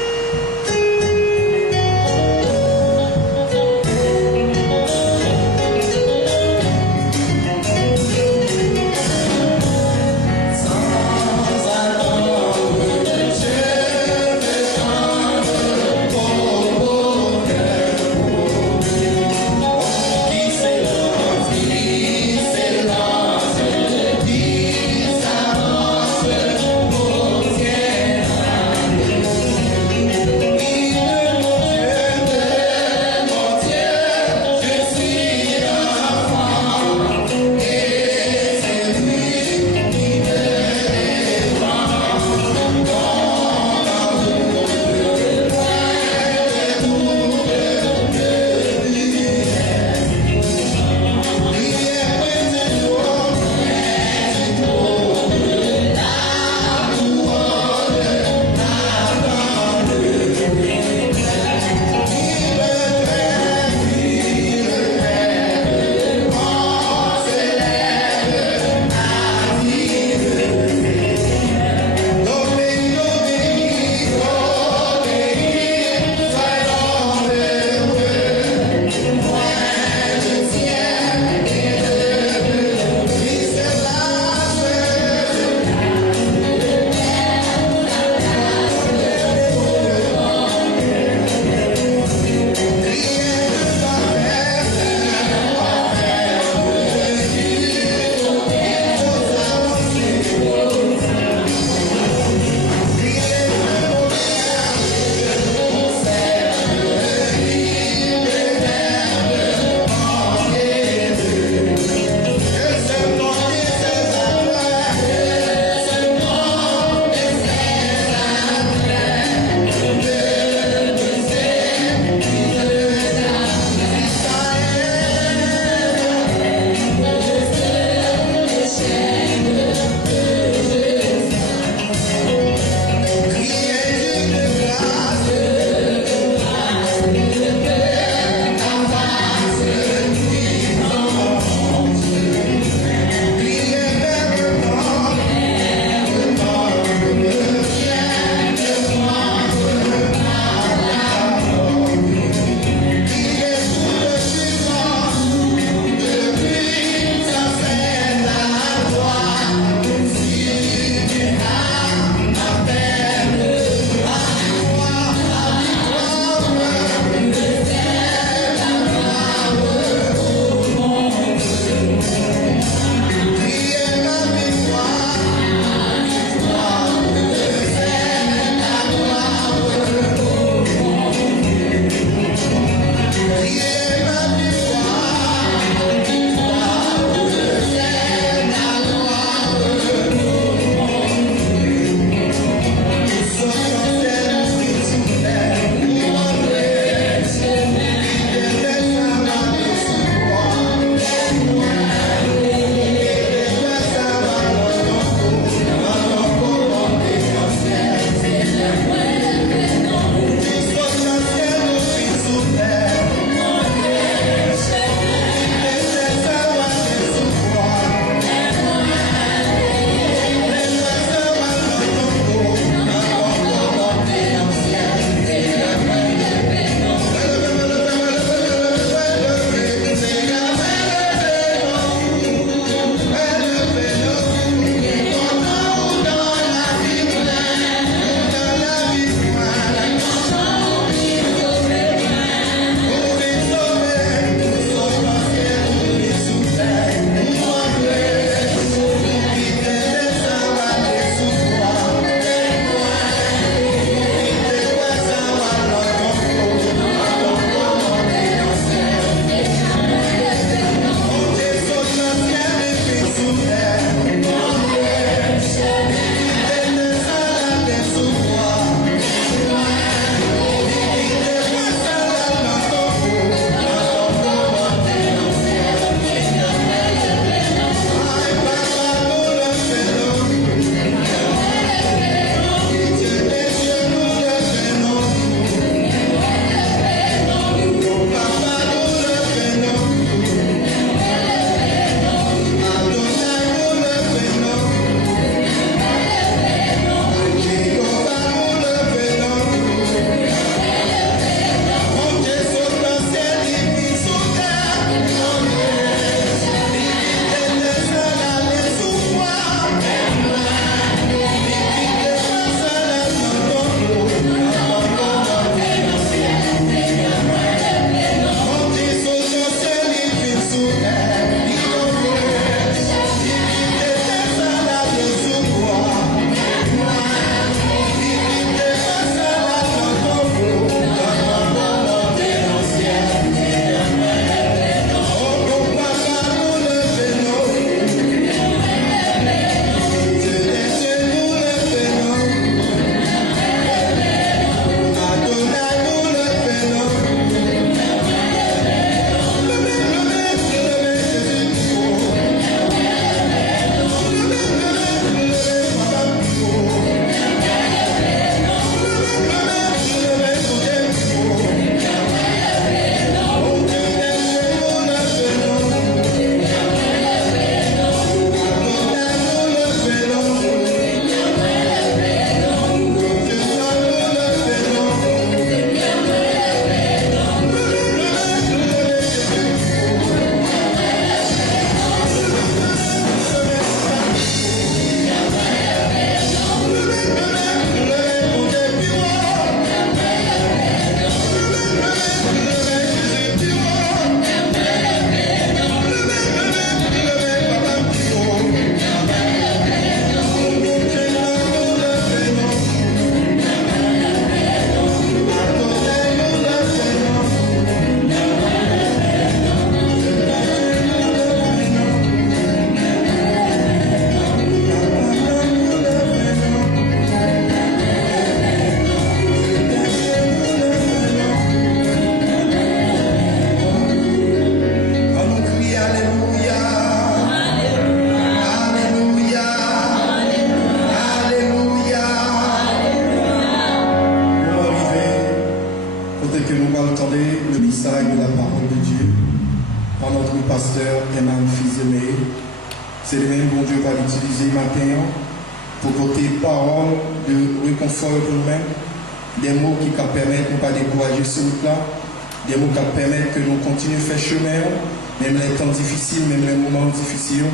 que nous allons entendre le message de la parole de Dieu par notre pasteur Eman Fils-Aimé. C'est le même bon Dieu va l'utiliser matin pour porter parole de réconfort pour nous-mêmes, des mots qui permettent de ne pas décourager ce route-là, des mots qui permettent que nous continuions à faire chemin, même les temps difficiles, même les moments difficiles.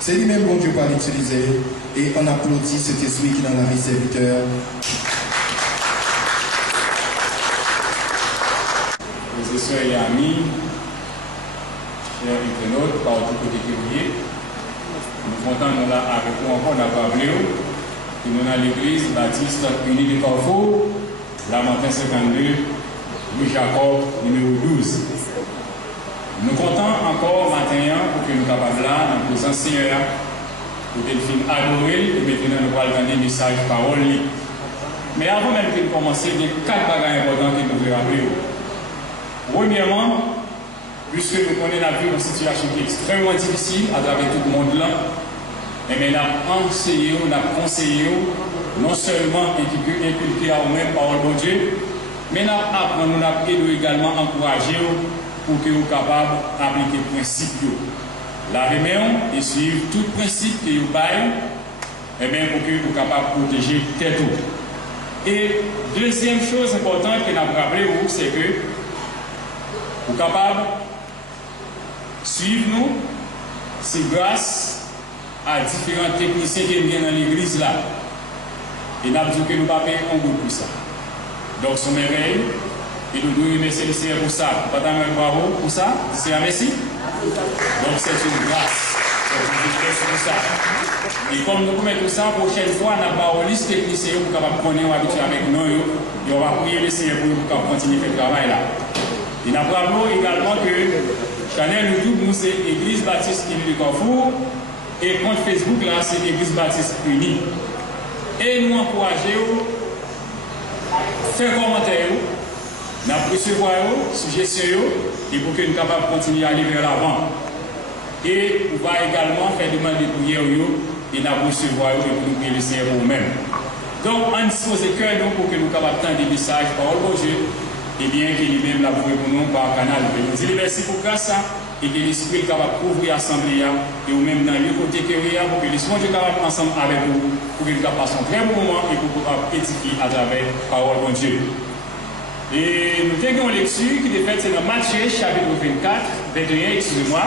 C'est lui-même bon Dieu va l'utiliser et on applaudit cet esprit qui est dans la vie serviteur. Mes sœurs et amis, chers internautes, par tout côté qui est, nous comptons nous là avec vous encore, on a parlé, que nous dans l'église Baptiste Unie de Carrefour, Lamentin 52, Louis Jacob, numéro 12. Nous comptons encore matin pour que nous capables là, dans la présence Seigneur, pour Delphine adorer, et maintenant nous allons donner des messages parole. Mais avant même que nous commencions, il y a 4 bagages importants que nous devons rappeler. Premièrement, puisque nous connaissons la vie dans une situation qui est extrêmement difficile à travers tout le monde là, et bien, nous avons enseigné, nous avons conseillé, non seulement inculquer à nous-mêmes par le bon Dieu, mais nous avons également encouragé pour que vous soyez capables d'appliquer les principes. Lavez les mains et suivre tout principe que vous baillez, et bien pour que vous soyez capables de protéger tête. Et deuxième chose importante que nous avons rappelé, c'est que vous êtes capables de suivre nous, c'est grâce à différents techniciens qui viennent dans l'église là. Et nous avons dit que nous ne pouvons pas payer un goût pour ça. Donc, son merveille, et nous devons remercier le Seigneur pour ça. Pas un bravo pour ça. C'est un merci. Donc, c'est une grâce. C'est ça. Et comme nous pouvons tout ça, prochaine fois, nous avons une liste technicienne pour qu'on puisse prendre habitude avec nous. Et on va prier le Seigneur pour continuer à faire le travail là. Et nous avons également que Chanel YouTube, nous, c'est Église Baptiste Unie de Carrefour. Et compte Facebook, là, c'est l'Église Baptiste Unie. Et nous encourageons, faire commentaire, nous recevoir suggestions, et pour que nous soyons capables de continuer à aller vers l'avant. Et on va également faire demande de prière, et nous recevoir, et pour nous prier le Seigneur pour nous-mêmes. Donc, on dispose de cœur pour que nous soyons capables de des messages par le bon Dieu, et bien que lui-même l'a pour nous par le canal. Nous disons merci pour ça. Et que l'Esprit est capable de couvrir l'Assemblée et ou même dans le côté que pour que l'Esprit soit capable ensemble avec vous, pour que nous passions un très bon moment et pour pouvoir édifier à travers la parole de Dieu. Et nous avons une lecture qui est faite dans Matthieu chapitre 21, excusez-moi,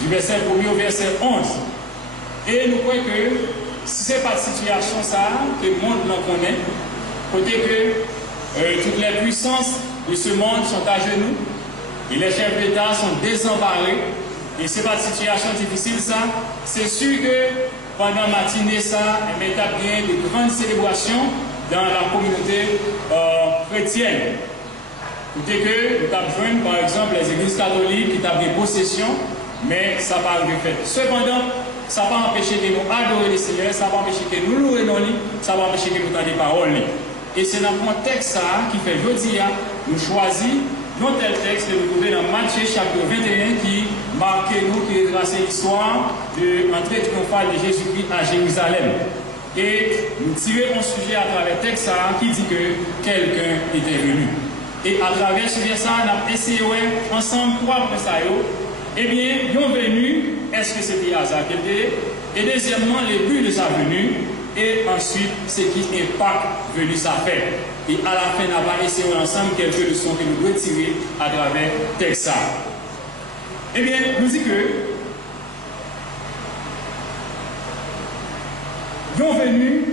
du verset 1er au verset 11. Et nous croyons que si ce n'est pas de situation ça, que le monde l'en connaît, côté que toutes les puissances de ce monde sont à genoux, et les chefs d'État sont désemparés. Et ce n'est pas une situation difficile, ça. C'est sûr que pendant la matinée, ça, il y a bien de grandes célébrations dans la communauté chrétienne. Écoutez que nous avons besoin, par exemple, les églises catholiques qui ont des possessions, mais ça n'a pas été fait. Cependant, ça ne va pas empêcher que nous adorer le Seigneur, ça ne va pas empêcher que nous louer nos lits, ça va empêcher que nous ayons des paroles. Et c'est dans le contexte ça qui fait aujourd'hui, nous choisissons un tel texte que vous trouvez dans Matthieu chapitre 21 qui marque nous, qui retrace l'histoire de l'entrée triomphale de Jésus-Christ à Jérusalem. Et nous tirons un sujet à travers le texte qui dit que quelqu'un était venu. Et à travers ce sujet, on a essayé ensemble trois points. Eh bien, ils sont venus, est-ce que c'était hasard qu'il était? Et deuxièmement, le but de sa venue. Et ensuite, ce qui impacte venu sa fête. Et à la fin, on va essayer ensemble quelques leçons que nous devons tirer à travers le texte. Eh bien, nous dit que ils sont venus,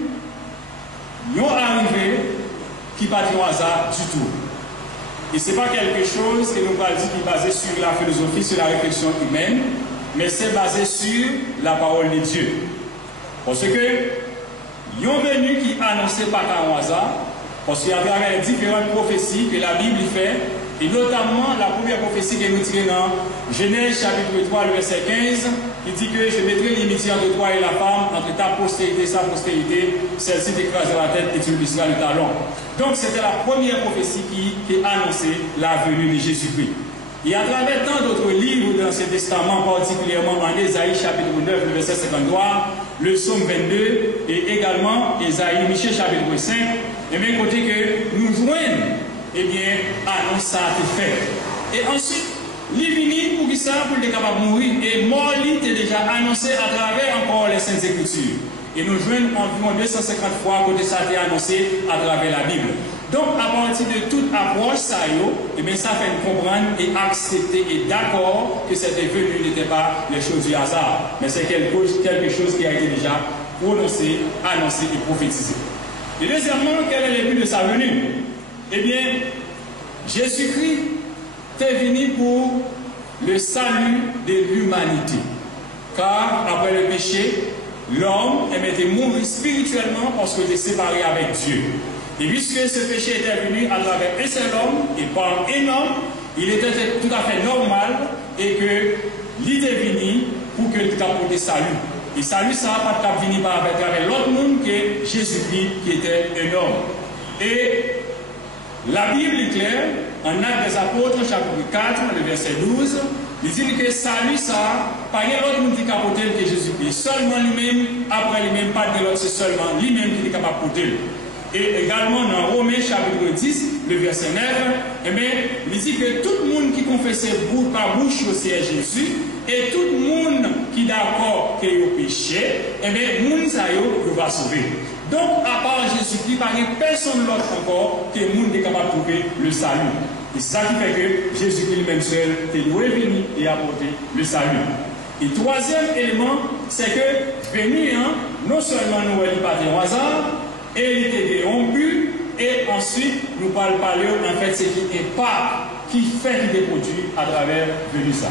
ils sont arrivés, qui pas du hasard du tout. Et ce n'est pas quelque chose que nous allons dire qui est basé sur la philosophie, sur la réflexion humaine, mais c'est basé sur la parole de Dieu. Parce que ils sont venus qui annonçaient pas qu'un hasard, parce qu'il y a travers différentes prophéties que la Bible fait, et notamment la première prophétie que nous tirons dans Genèse chapitre 3, le verset 15, qui dit que je mettrai l'imitié entre toi et la femme, entre ta postérité et sa postérité, celle-ci t'écrasera la tête et tu lui blesseras le talon. Donc c'était la première prophétie qui annonçait la venue de Jésus-Christ. Et à travers tant d'autres livres de l'Ancien Testament, particulièrement en Ésaïe chapitre 9, le verset 53, le psaume 22 et également Ésaïe, Michée chapitre 5, et bien côté que nous joignons eh bien, annonce ça a été fait. Et ensuite, il est venu pour ça, pour être capable de mourir. Et mort, il était déjà annoncé à travers encore les Saintes Écritures. Et nous jouons environ 250 fois côté ça a été annoncé à travers la Bible. Donc, à partir de toute approche, ça, eh bien, ça fait comprendre et accepter et d'accord que cette venue n'était pas les choses du hasard, mais c'est quelque chose qui a été déjà prononcé, annoncé et prophétisé. Et deuxièmement, quel est le but de sa venue? Eh bien, Jésus-Christ est venu pour le salut de l'humanité. Car après le péché, l'homme était mort spirituellement parce qu'il était séparé avec Dieu. Et puisque ce péché était venu à travers un seul homme et par un homme, il était tout à fait normal et que l'idée est venu pour que il apporte salut. Et salut, ça n'a pas venir avec l'autre monde que Jésus-Christ qui était un homme. Et la Bible est claire, en Actes des Apôtres, chapitre 4, le verset 12, il dit que salut, ça, pas l'autre monde qui est capable que Jésus-Christ. Seulement lui-même, après lui-même, pas de l'autre, c'est seulement lui-même qui est capable de porter. Et également dans Romains chapitre 10, le verset 9, eh bien, il dit que tout le monde qui confesse par bouche au Seigneur Jésus, et tout le monde qui est d'accord qu'il y a péché, eh bien, le monde va sauver. Donc, à part Jésus-Christ, il n'y a personne d'autre encore que le monde est capable de trouver le salut. Et c'est ça qui fait que Jésus-Christ lui-même seul est venu et apporter le salut. Et troisième élément, c'est que venu, non seulement nous ne pas au hasard, et il était rompu, et ensuite nous parlons en fait ce qui est pas, qui fait qu'il est produit à travers venu ça.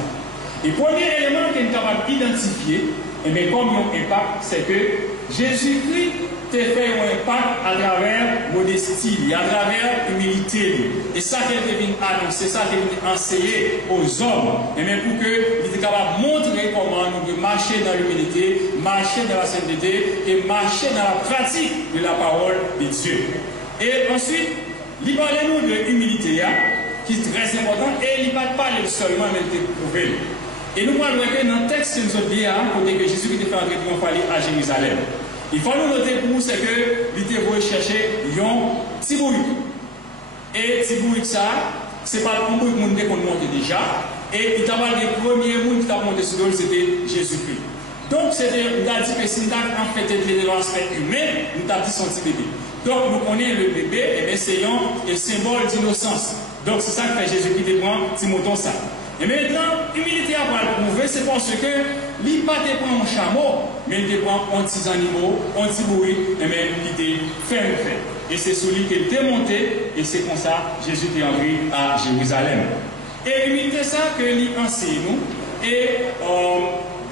Et premier élément qu'il est capable d'identifier, mais comme un impact, c'est que Jésus-Christ t'a fait un impact à travers modestie, à travers humilité. Et ça qu'il est venu annoncer, ça qu'il est venu enseigner aux hommes, et même pour qu'il était capable de montrer comment nous devons marcher dans l'humilité, marcher dans la sainteté et marcher dans la pratique de la parole de Dieu. Et ensuite, il parlait nous de l'humilité, qui est très important, et il ne parle pas seulement, mais de prouver. Et nous parlons que dans le texte que nous avons dit, côté que Jésus qui était fait entrer triomphalement à Jérusalem. Il faut nous noter pour nous, c'est que il était voulu chercher un petit bourrique. Et petit bourrique, ça, c'est pas le bourrique qu'on montait déjà. Et il t'a parlé des premiers mouns qui t'a monté sur l'eau, c'était Jésus-Christ. Donc, c'était, on a dit que si nous avons en fait l'aspect humain, nous avons dit son petit bébé. Donc, nous connaissons le bébé, et c'est un symbole d'innocence. Donc, c'est ça que fait Jésus-Christ qui prend petit mouton ça. Et maintenant, l'humilité à le prouver, c'est parce que il pas te prend un chameau, mais il te prend un petit animal, un petit bruit, et même il te fait un fait. Et c'est celui qui est démonté, et c'est comme ça Jésus est entré à Jérusalem. Et l'humilité, ça que lui enseigne nous, et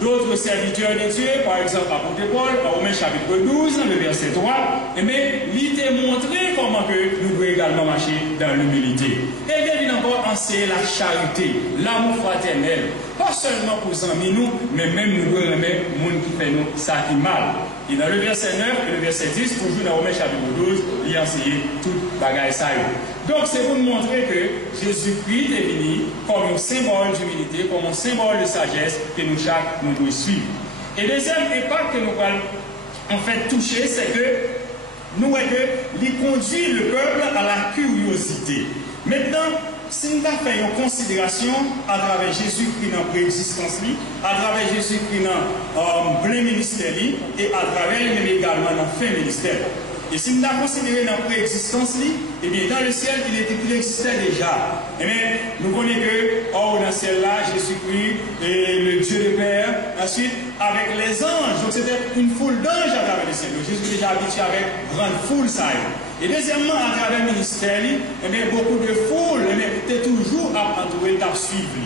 d'autres serviteurs de Dieu, par exemple l'apôtre Paul, au Romains chapitre 12, le verset 3, mais il t'a montré comment que nous devons également marcher dans l'humilité. Et il vient encore enseigner la charité, l'amour fraternel, pas seulement pour amis nous, mais même nous devons aimer le monde qui fait nous ça qui mal. Et dans le verset 9 et le verset 10, toujours dans Romains chapitre 12, il a enseigné tout bagaille ça. Donc c'est pour nous montrer que Jésus-Christ est venu comme un symbole d'humilité, comme un symbole de sagesse que nous chaque nous devons suivre. Et le deuxième impact que nous allons en fait toucher, c'est que nous voyons qu'il conduit le peuple à la curiosité. Maintenant, si nous avons fait une considération à travers Jésus-Christ dans la préexistence, à travers Jésus-Christ dans le plein ministère et à travers lui également dans le fin ministère. Et si nous avons considéré dans la préexistence, eh bien dans le ciel, il existait déjà. Et bien, nous connaissons que, dans le ciel là, Jésus-Christ et le Dieu le Père, ensuite avec les anges. Donc c'était une foule d'anges à travers le ciel. Donc Jésus est déjà habitué avec grande foule, ça. Et deuxièmement, à travers le ministère, eh bien, beaucoup de foules, eh bien, étaient toujours à entourer, à suivre.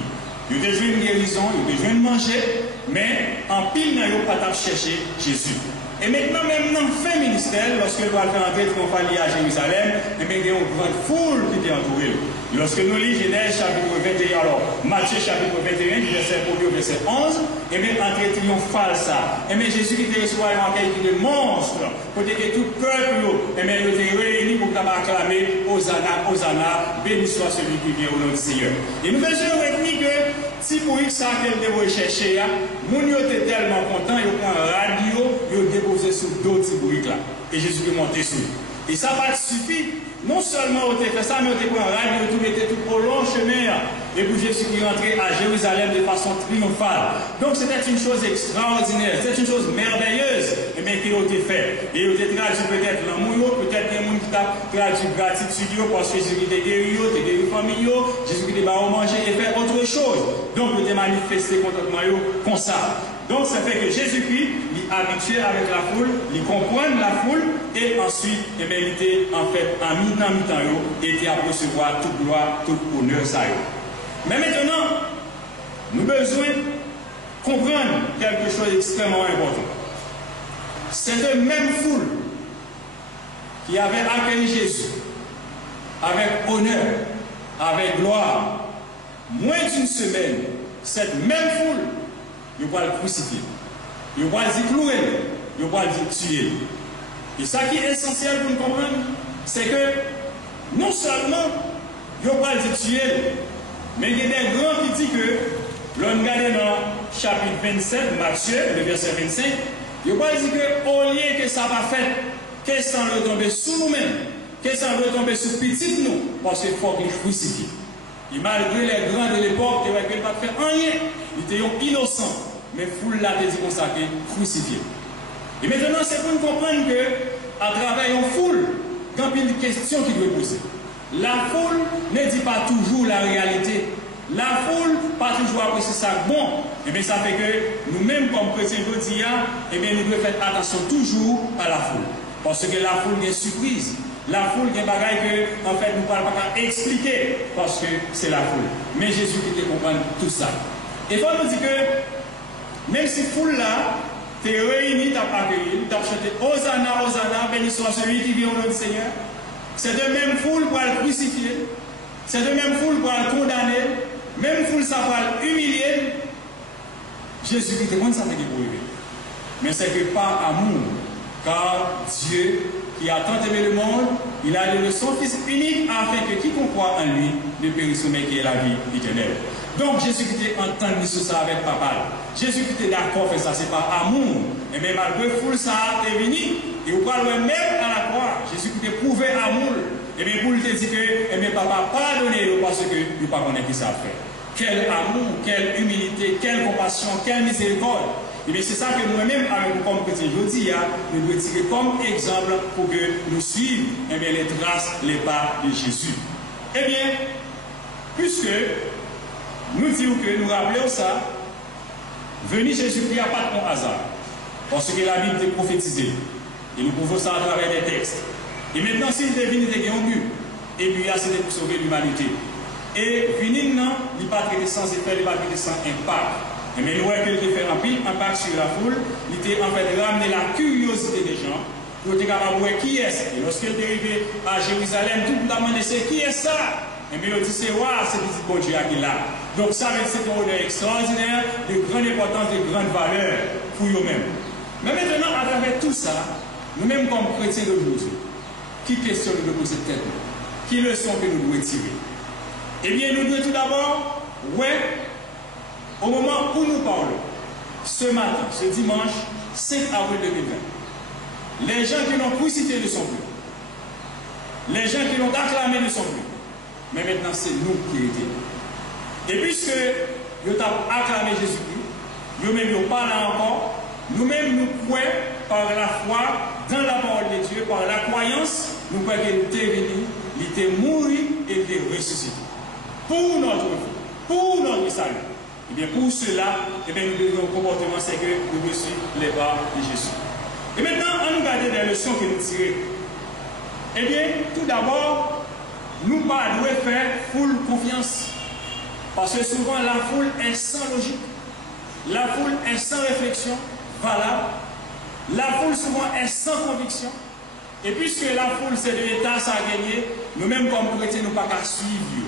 Il y a besoin de guérison, il y a besoin de manger, mais en pile, il n'y a pas à chercher Jésus. Et maintenant, même dans le fin ministère, lorsque nous allons faire entrer triomphalement à Jérusalem, eh bien, il y a une grande foule qui est entourée. Lorsque nous lisons Genèse chapitre 21, alors Matthieu chapitre 21, du verset 1 au verset 11, eh bien, entrée triomphale ça. Eh bien, Jésus qui était reçu en qualité de monstre, pour que tout peuple, eh bien, il était réuni pour acclamer Hosanna, Hosanna, béni soit celui qui vient au nom du Seigneur. Et nous faisons retenir que si pour ça qu'elle devait chercher, nous étions tellement contents, ils ont pris un radio, ils ont déposé sur d'autres bruits là. Et Jésus est monté sur. Et ça va suffire. Non seulement on fait ça, mais on prend un rail, on mettait tout au long chemin. Et puis Jésus qui rentrait à Jérusalem de façon triomphale. Donc c'était une chose extraordinaire, c'est une chose merveilleuse, mais qui a été fait. Et il a été traduit peut-être l'amour, peut-être qu'il y a des gens qui ont traduit gratitude parce que Jésus qui était guéri, la famille, Jésus qui était manger et faire autre chose. Donc il était manifesté contentement comme ça. Donc ça fait que Jésus-Christ est habitué avec la foule, il comprend la foule et ensuite il était en fait en mi-temps et était à recevoir toute gloire, toute honneur ça. Mais maintenant, nous avons besoin de comprendre quelque chose d'extrêmement important. Cette même foule qui avait accueilli Jésus avec honneur, avec gloire, moins d'une semaine, cette même foule, il va le crucifier, il va le clouer, il va le tuer. Et ça qui est essentiel pour nous comprendre, c'est que non seulement il va le tuer, mais il y a des grands qui disent que, l'on regarde dans chapitre 27, Matthieu, le verset 25, il va dire que au lieu que ça va faire, que ça retombe sur nous-mêmes, que ça retombe sur petit nous, parce qu'il faut qu'il crucifie. Et malgré les grands de l'époque, il ne va pas faire rien. Ils étaient innocents. Mais foule là, dit comme ça, crucifié. Et maintenant, c'est pour nous comprendre que, à travers une foule, quand il y a une question qui doit poser. La foule ne dit pas toujours la réalité. La foule, pas toujours apprécier ça bon. Et bien, ça fait que nous-mêmes, comme chrétiens, et bien, nous devons faire attention toujours à la foule. Parce que la foule est surprise. La foule est bagaille que, en fait, nous ne parlons pas qu'à expliquer parce que c'est la foule. Mais Jésus qui te comprend tout ça. Et il faut nous dire que, même si foule là, tu es réuni, tu as accueilli, tu as chanté Hosanna, Hosanna, béni soit celui qui vient au nom du Seigneur. C'est de même foule pour le crucifier. C'est de même foule pour le condamner. Même foule, ça va l'humilier. Jésus qui te comprend ça, c'est qui pour lui. Mais c'est que par amour, car Dieu qui a tant aimé le monde, il a donné son Fils unique afin que quiconque croit en lui ne périsse mais qui est la vie éternelle. Donc Jésus qui était entendu sur ça avec papa. Jésus qui était d'accord faire ça, c'est par amour. Et même malgré foule ça est venu, et vous parlez même à la croix, Jésus qui était prouvé amour. Et bien pour lui te dire que, et bien papa pardonnez-le parce que nous ne pas connaître qui ça fait. Quel amour, quelle humilité, quelle compassion, quelle miséricorde. Et bien c'est ça que nous-mêmes, comme chrétiens, je dis, nous devons tirer comme exemple pour que nous suivions eh bien, les traces, les pas de Jésus. Eh bien, puisque nous disons que nous rappelons ça, venir Jésus-Christ n'a pas de bon hasard. Parce que la Bible est prophétisée. Et nous pouvons ça à travers des textes. Et maintenant, s'il est venu de un but, et puis c'était pour sauver l'humanité. Et venir, non, il n'est pas traité sans effet, il n'est pas traité sans impact. Mais nous voyons qu'il fait un impact sur la foule, il était en fait ramener la curiosité des gens pour être capable de voir qui est-ce. Et lorsqu'il est arrivé à Jérusalem, tout le monde a demandé qui est ça? Et bien il dit c'est waouh, c'est petit bon Dieu qui est là. Donc ça c'est un honneur extraordinaire, de grande importance, de grande valeur pour eux-mêmes. Mais maintenant, à travers tout ça, nous-mêmes comme chrétiens d'aujourd'hui, qui questionne de poser cette tête? Qui leçon que nous devons tirer? Eh bien, nous devons tout d'abord, au moment où nous parlons, ce matin, ce dimanche 5 avril 2020, les gens qui l'ont crucifié ne sont plus. Les gens qui l'ont acclamé ne sont plus. Mais maintenant, c'est nous qui étions. Et puisque nous avons acclamé Jésus-Christ, nous-mêmes nous parlons encore, nous-mêmes nous croyons par la foi dans la parole de Dieu, par la croyance, nous croyons qu'il était venu, il était mort et il était ressuscité. Pour notre vie, pour notre salut. Et bien pour cela, et bien, nous comportement, c'est que nous devons suivre les pas de Jésus. Et maintenant, on nous garde des leçons que nous tirons. Eh bien, tout d'abord, nous ne devons faire full confiance. Parce que souvent, la foule est sans logique. La foule est sans réflexion valable. La foule souvent est sans conviction. Et puisque la foule, c'est de l'État, ça a gagné, nous-mêmes comme chrétiens, nous ne pouvons pas suivre.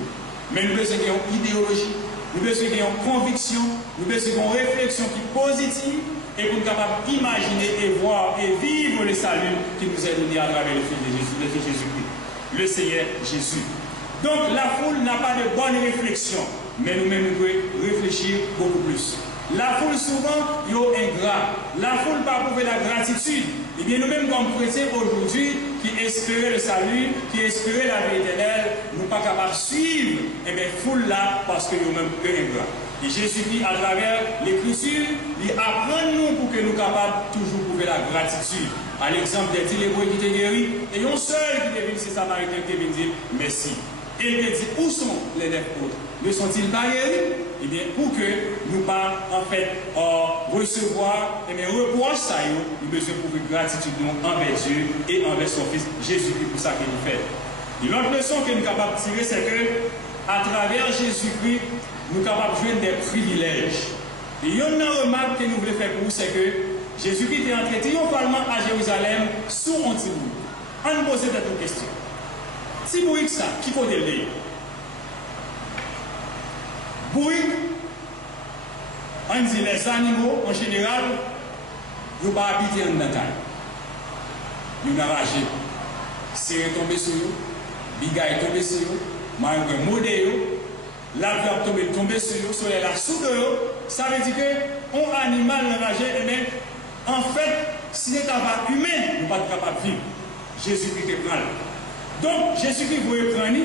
Mais nous devons avoir une idéologie, nous devons avoir une conviction, nous devons avoir une réflexion qui est positive et pour nous capables d'imaginer et voir et vivre le salut qui nous est donné à travers le Fils de Jésus, le Fils Jésus-Christ, le Seigneur Jésus. Donc la foule n'a pas de bonne réflexion, mais nous-mêmes nous devons réfléchir beaucoup plus. La foule souvent, est ingrat. La foule pas prouver la gratitude. Et bien nous-mêmes comme chrétiens aujourd'hui, qui espérait le salut, qui espérait la vie éternelle, nous pas capables de suivre, et bien, foule là, parce que nous-mêmes, ingrat. Et Jésus-Christ, à travers l'écriture, il apprend nous pour que nous capables toujours prouver la gratitude. À l'exemple des 10 lépreux qui étaient guéris, et un seul qui est venu, c'est Samaritain qui est venu dire merci. Et il dit, où sont les 9 autres? Ne sont-ils pas guéris? Eh bien, pour que nous pas en fait recevoir et bien reproche ça, nous besoin de prouver gratitude envers Dieu et envers son Fils Jésus-Christ pour ça qu'il nous fait. Et l'autre leçon que nous sommes capables de tirer, c'est que à travers Jésus-Christ, nous sommes capables de jouer des privilèges. Et il y a une remarque que nous voulons faire pour vous, c'est que Jésus-Christ est entré triomphalement à Jérusalem sous un tibouille. On nous pose cette question. Tibouille ça, qui peut le lire? Bouille, on dit les animaux en général, ils ne sont pas habités en Nantaille. Ils sont enragés. Serre est tombé sur eux, Biga est tombé sur eux, Maïga est modé, la pluie est tombée sur eux, le soleil est sous eux. Ça veut dire qu'un animal enragé, eh bien, en fait, si c'est un pas humain, nous ne sommes pas capables de vivre. Jésus-Christ est prendre. Donc, Jésus-Christ vous prendre.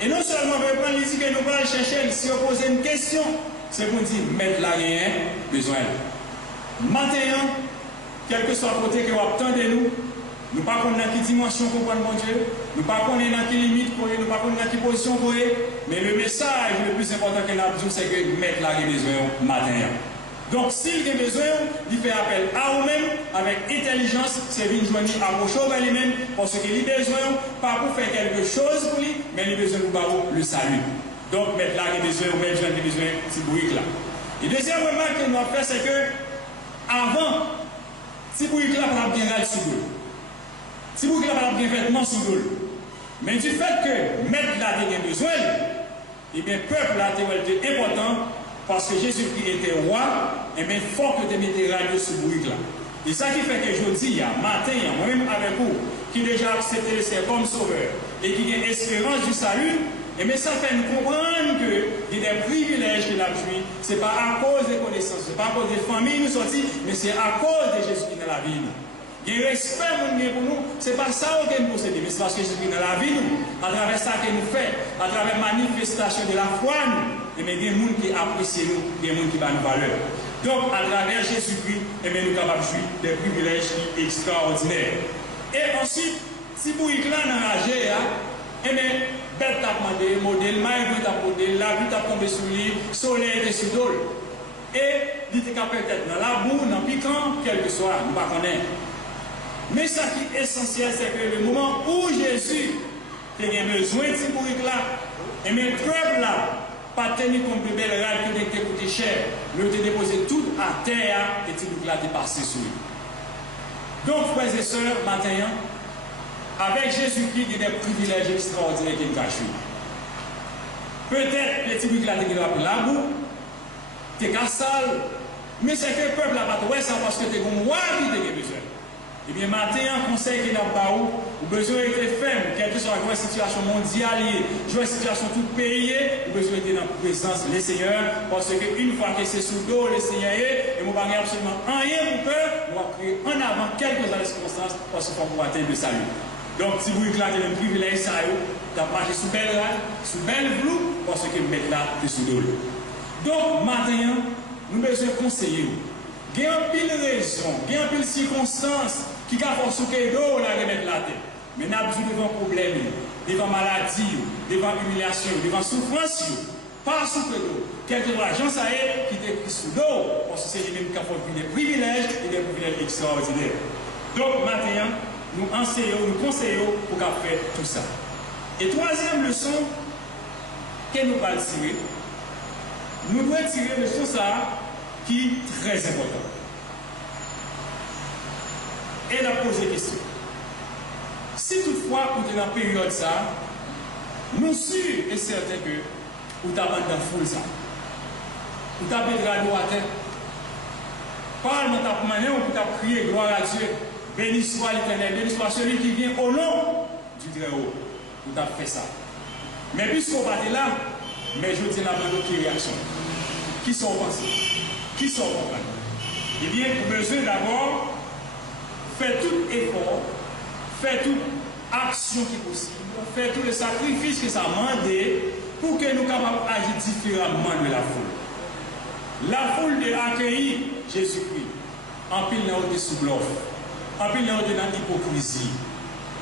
Et non seulement vous prendre, il dit que nous allons chercher, si on pose une question, c'est pour dire, mettre la rien, besoin. Maintenant, quel que soit le côté que vous attendez nous, nous ne pas dans quelle dimension pour prendre mon Dieu, nous ne pas dans quelle limite pour nous ne pas dans quelle position pour mais le message le plus important que nous avons, c'est que mettre la rien besoin matin. Donc, s'il y a besoin, il fait appel à vous-même avec intelligence, c'est une journée approcher vers lui-même, parce qu'il a besoin, pas pour faire quelque chose pour lui, mais il a besoin pour le salut. Donc, mettre là, il a besoin, ou mettre là, il a besoin, c'est bruit là. Et deuxième remarque que nous avons fait, c'est que, avant, si bruit là, on a bien râle sous l'eau. Si bruit là, on a bien vêtement sous l'eau. Mais du fait que mettre là, il a besoin, et bien, peuple là, c'est important. Parce que Jésus-Christ était roi, et bien, il faut que tu mettes radio sur le bruit là. Et ça qui fait que je dis, matin, moi-même avec vous, qui déjà accepté le Seigneur comme sauveur, et qui a espérance du salut, et bien, ça fait nous comprendre qu'il y a des privilèges qu'il a joué. Ce n'est pas à cause des connaissances, ce n'est pas à cause des familles nous sortis, mais c'est à cause de Jésus-Christ dans la vie. Il y a un respect pour nous, ce n'est pas ça que nous possédons, mais c'est parce que Jésus-Christ dans la vie, à travers ça que nous faisons, à travers la manifestation de la foi, et bien, il y a des gens qui apprécient nous, il y a des gens qui donnent nos valeurs. Donc, à travers Jésus-Christ, et bien, nous sommes capables de jouir des privilèges extraordinaires. Et ensuite, si vous êtes là dans la GA, et bien, bête t'a demandé, modèle, maïs t'a demandé, la vie t'a tombé sur lui, soleil était sur l'eau. Et il était peut-être dans la boue, dans le piquant, quel que soit, nous ne connaissons pas. Mais ce qui est essentiel, c'est que le moment où Jésus a besoin de ce bruit là, et mes preuves là, pas tenir comme de belles règles qui étaient coûtées cher, mais ont déposé tout à terre et ce bruit là est passé sur lui. Donc, frères et sœurs, maintenant, avec Jésus-Christ, il y a des privilèges extraordinaires qui nous cachent. Peut-être que le petit bruit là est dans la boue, t'es cassal, mais c'est que le peuple n'a pas trouvé ça parce que t'es comme moi qui t'es besoin. Eh bien, maintenant, un conseil qui n'a pas où, le besoin était ferme, quelle que soit la situation mondiale, une situation toute payée, le besoin était dans la présence du Seigneur, parce qu'une fois que c'est sous l'eau, le Seigneur est, et nous ne pouvons absolument rien pour que, nous allons créer en avant quelques circonstances, parce qu'on va atteindre le salut. Donc, si vous éclatez un privilège, ça y est, tu as marché sous belle rade, sous belle flou, parce que vous mettez là, sous l'eau. Donc, maintenant, nous devons conseiller. Il y a un pile raison, il y a un pile circonstance qui a forcé que l'eau la remettre la tête. Mais nous avons devant problème, devant maladie, devant humiliation, devant souffrance, pas sous l'eau. Quelque chose l'agence à elle qui est pris sous l'eau, parce que c'est lui-même qui a fait des privilèges et des privilèges extraordinaires. Donc maintenant, nous enseignons, nous conseillons pour qu'on fasse tout ça. Et troisième leçon que nous allons tirer, nous devons tirer le leçon ça qui est très important. Et la poser question. Si toutefois, pour dans la période ça, nous sommes sûrs et certains que vous avez dans foule ça. Vous avez de radio à terre. Parle dans ta manière où vous avez crié gloire à Dieu. Béni soit l'Éternel, béni soit celui qui vient au nom du Très-Haut. Vous avez fait ça. Mais puisqu'on va être là, mais je dis la même qui réaction. Qui sont pensés? Qui sont compris? Eh bien, vous besoin d'abord faire tout effort, faire toute action qui est possible, faire tout le sacrifice que ça a demandé pour que nous capables d'agir différemment de la foule. La foule de accueillir Jésus-Christ, en pile dans le sous-bluff, en pile dans l'hypocrisie.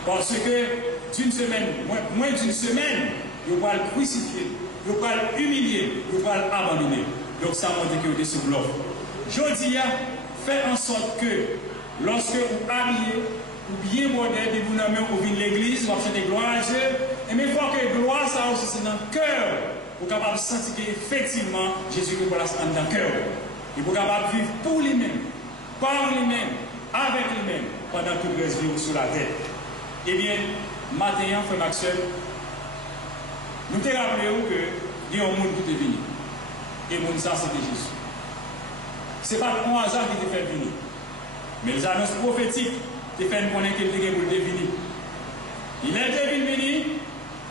Parce que d'une semaine, moins d'une semaine, ils vont le crucifier, ils vont le humilier, ils vont l'abandonner. Donc ça montre que vous êtes sous-bluff. Je dis, faites en sorte que lorsque vous habillez, ou bien modèle, et vous nommez, vous venez de l'église, vous chanter gloire à Dieu, et même fois que gloire, ça aussi, c'est dans le cœur, vous êtes capable de sentir qu'effectivement, Jésus-Christ va dans le cœur. Et vous êtes capable de vivre pour lui-même, par lui-même, avec lui-même, pendant toute la vie sur la terre. Eh bien, matin, frère Maxwell, nous te rappelons que il y a un monde qui est venu. Et le monde, ça, c'était Jésus. Ce n'est pas un hasard qui te fait venir. Mais les annonces prophétiques te font connaître qu'il est pour devenir. Il est devenu,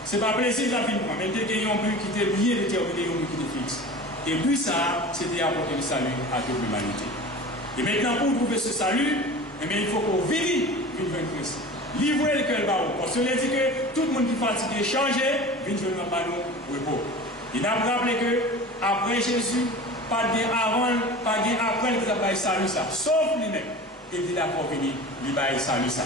ce n'est pas plaisir de la vie, mais il y a un but qui était bien déterminé, un but qui était fixe. Et puis ça, c'était apporter le salut à toute l'humanité. Et maintenant, pour trouver ce salut, eh bien, il faut qu'on vive vers Christ. Livrer le cœur bas. Parce qu'on a dit que tout le monde qui est fatigué, changé, vient jouer dans le repos. Il a rappelé que après Jésus, pas de avant, pas de après, il a eu salut ça. Sauf lui-même. Il dit d'accord, venir, il va eu salut ça.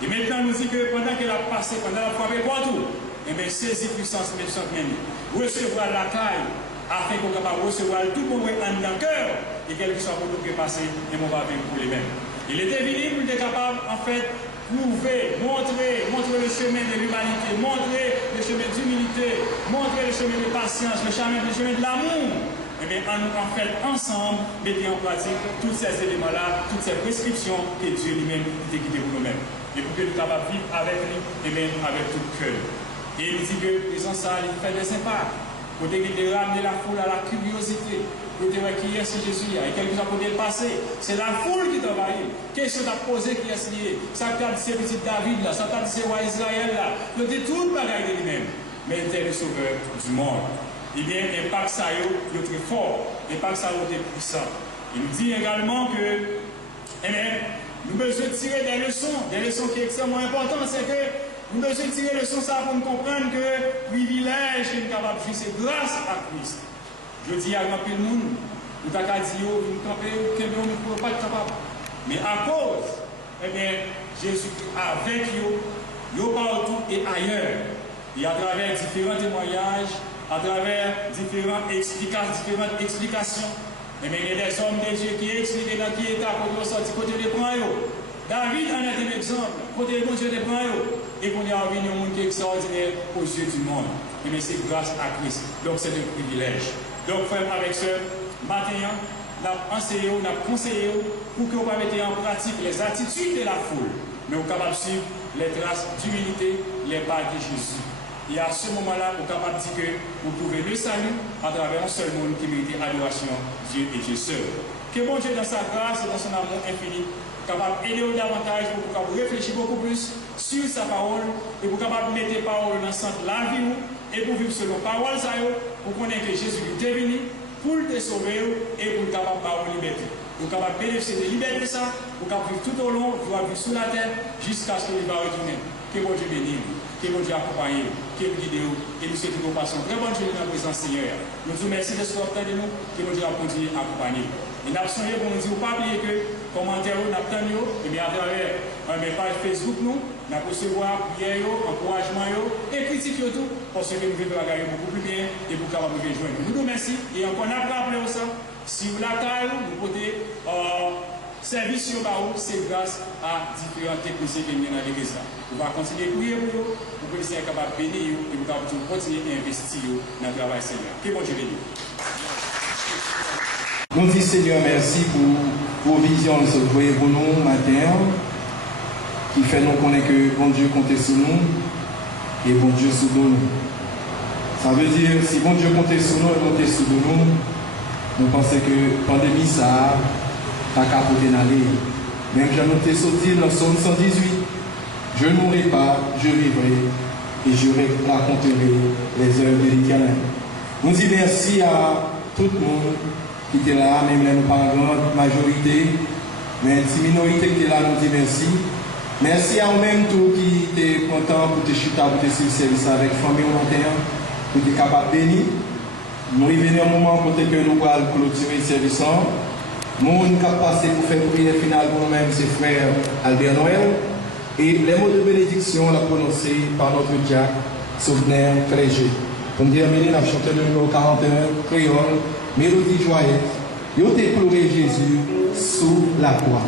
Et maintenant, nous dit que pendant qu'il a passé, pendant qu'il a frappé partout, eh bien, saisis puissance, même, recevoir la taille, afin qu'on soit capable de recevoir tout le monde dans le cœur, et quel que soit pour nous qui est passé, et on va vivre pour lui-même. Il était venu pour être capable, en fait, prouver, montrer le chemin de l'humanité, montrer le chemin d'humilité, montrer le chemin de patience, le chemin de l'amour. Et bien, en fait, ensemble, mettez en pratique tous ces éléments-là, toutes ces prescriptions que Dieu lui-même a guidé pour nous-mêmes. Et pour que nous capables de vivre avec lui, et bien avec tout cœur. Et il dit que, disons ça, il fait des impacts. Pour ramener la foule à la curiosité. Pour dire qui est ce Jésus et quelque chose pour le passer. C'est la foule qui t'envahit. Question à poser qui est lié. Ça t'a dit c'est petit David là, ça t'a dit c'est roi Israël là. Donc c'est tout le bagage de lui-même. Mais il était le sauveur du monde. Eh bien, l'impact ça est très fort. L'impact ça est puissant. Il nous dit également que, eh bien, nous devons tirer des leçons qui sont extrêmement importantes. C'est que nous devons tirer le son ça pour nous comprendre que le privilège que nous sommes capables de vivre, c'est grâce à Christ. Je dis à grand peu de monde, nous avons dit, nous ne pouvons pas être capables. Mais à cause, eh bien, Jésus avec nous partout et ailleurs. Et à travers différents témoignages, à travers différentes explications, eh bien, il y a des hommes de Dieu qui expliquent dans qui état côté de sorti, côté de prend. David en est un exemple, côté de Dieu de prend. Et qu'on est revenu au monde qui est extraordinaire aux yeux du monde. Et bien c'est grâce à Christ. Donc c'est un privilège. Donc frère avec sœur, matin, nous avons enseigné, nous avons conseillé pour que vous mettiez en pratique les attitudes de la foule, mais vous capable de suivre les traces d'humilité, les pas de Jésus. Et à ce moment-là, vous êtes capable de dire que vous pouvez le salut à travers un seul monde qui mérite adoration, Dieu et Dieu seul. Que bon Dieu dans sa grâce et dans son amour infini, capable d'aider davantage pour vous réfléchir beaucoup plus sur sa parole et pour capable de mettre les paroles dans le centre de la vie et pour vivre selon parole, pour connaître que Jésus est venu pour te sauver et pour capable de liberté. Pour capable de bénéficier de liberté, pour capable vivre tout au long, vivre sous la terre jusqu'à ce qu'il va retourner. Que bon Dieu bénisse, que bon Dieu accompagne, que bon Dieu et nous souhaitons nous passons très bonne journée dans la présence Seigneur. Nous vous remercions de ce que vous avez de nous, que bon Dieu a continué à accompagner. Et nous avons soigné pour nous dire, pas oublier que commentaires, nous avons et bien à travers mes pages Facebook, nous avons recevoir prières, encouragement et critiques tout, parce que nous voulons gagner beaucoup plus bien et pour capable de rejoindre. Nous vous remercions et encore nous avons rappelé ça. Si vous l'avez, vous pouvez service sur Barou, c'est grâce à différents techniciens qui viennent dans l'église. Vous allez continuer à prier pour vous, vous pouvez être capable de bénir et vous pouvez continuer à investir dans le travail Seigneur. Que bon Dieu bénisse. Nous disons Seigneur merci pour vision de ce voyage pour nous matin, qui fait nous connaître que bon Dieu compte sur nous et bon Dieu sur nous. Ça veut dire, si bon Dieu compte sur nous et compte sur nous, nous pensons que la pandémie, ça n'a qu'à porter d'aller. Même j'ai noté sortir dans Psaume 118, je ne mourrai pas, je vivrai et je raconterai les œuvres de l'Éternel. Nous disons merci à tout le monde qui était là, même là, nous pas en grande majorité, mais une petite minorité qui est là, nous dit merci, Merci à vous-même tous qui étaient contents pour te chuter, pour te suivre le service avec famille au matin, pour être capable de bénir. Nous revenons un moment pour que nous allons clôturer le service. Nous avons passé pour faire une prière finale pour nous-mêmes, c'est frère Albert Noël. Et les mots de bénédiction la prononcés par notre diacre Souvenir Clergé. Pour me terminer, nous avons chanté le numéro 41, créole, mélodie joyeuse. Yo t'ai pleuré Jésus sous la croix.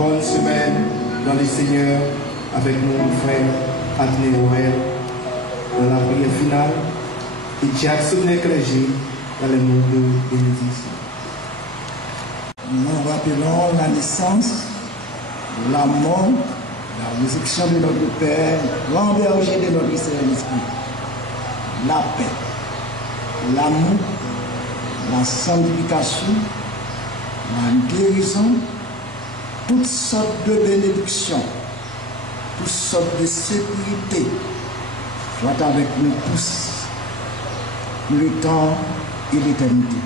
bonne semaine dans les Seigneurs avec mon frère Adné Noël dans la prière finale et Jacques Souvenir Clergé dans les mots de bénédiction. Nous rappelons la naissance, la mort, la résurrection de notre Père, l'envergé de notre Seigneur l'Esprit, la paix. l'amour, la sanctification, la guérison, toutes sortes de bénédictions, toutes sortes de sécurité soient avec nous tous, le temps et l'éternité.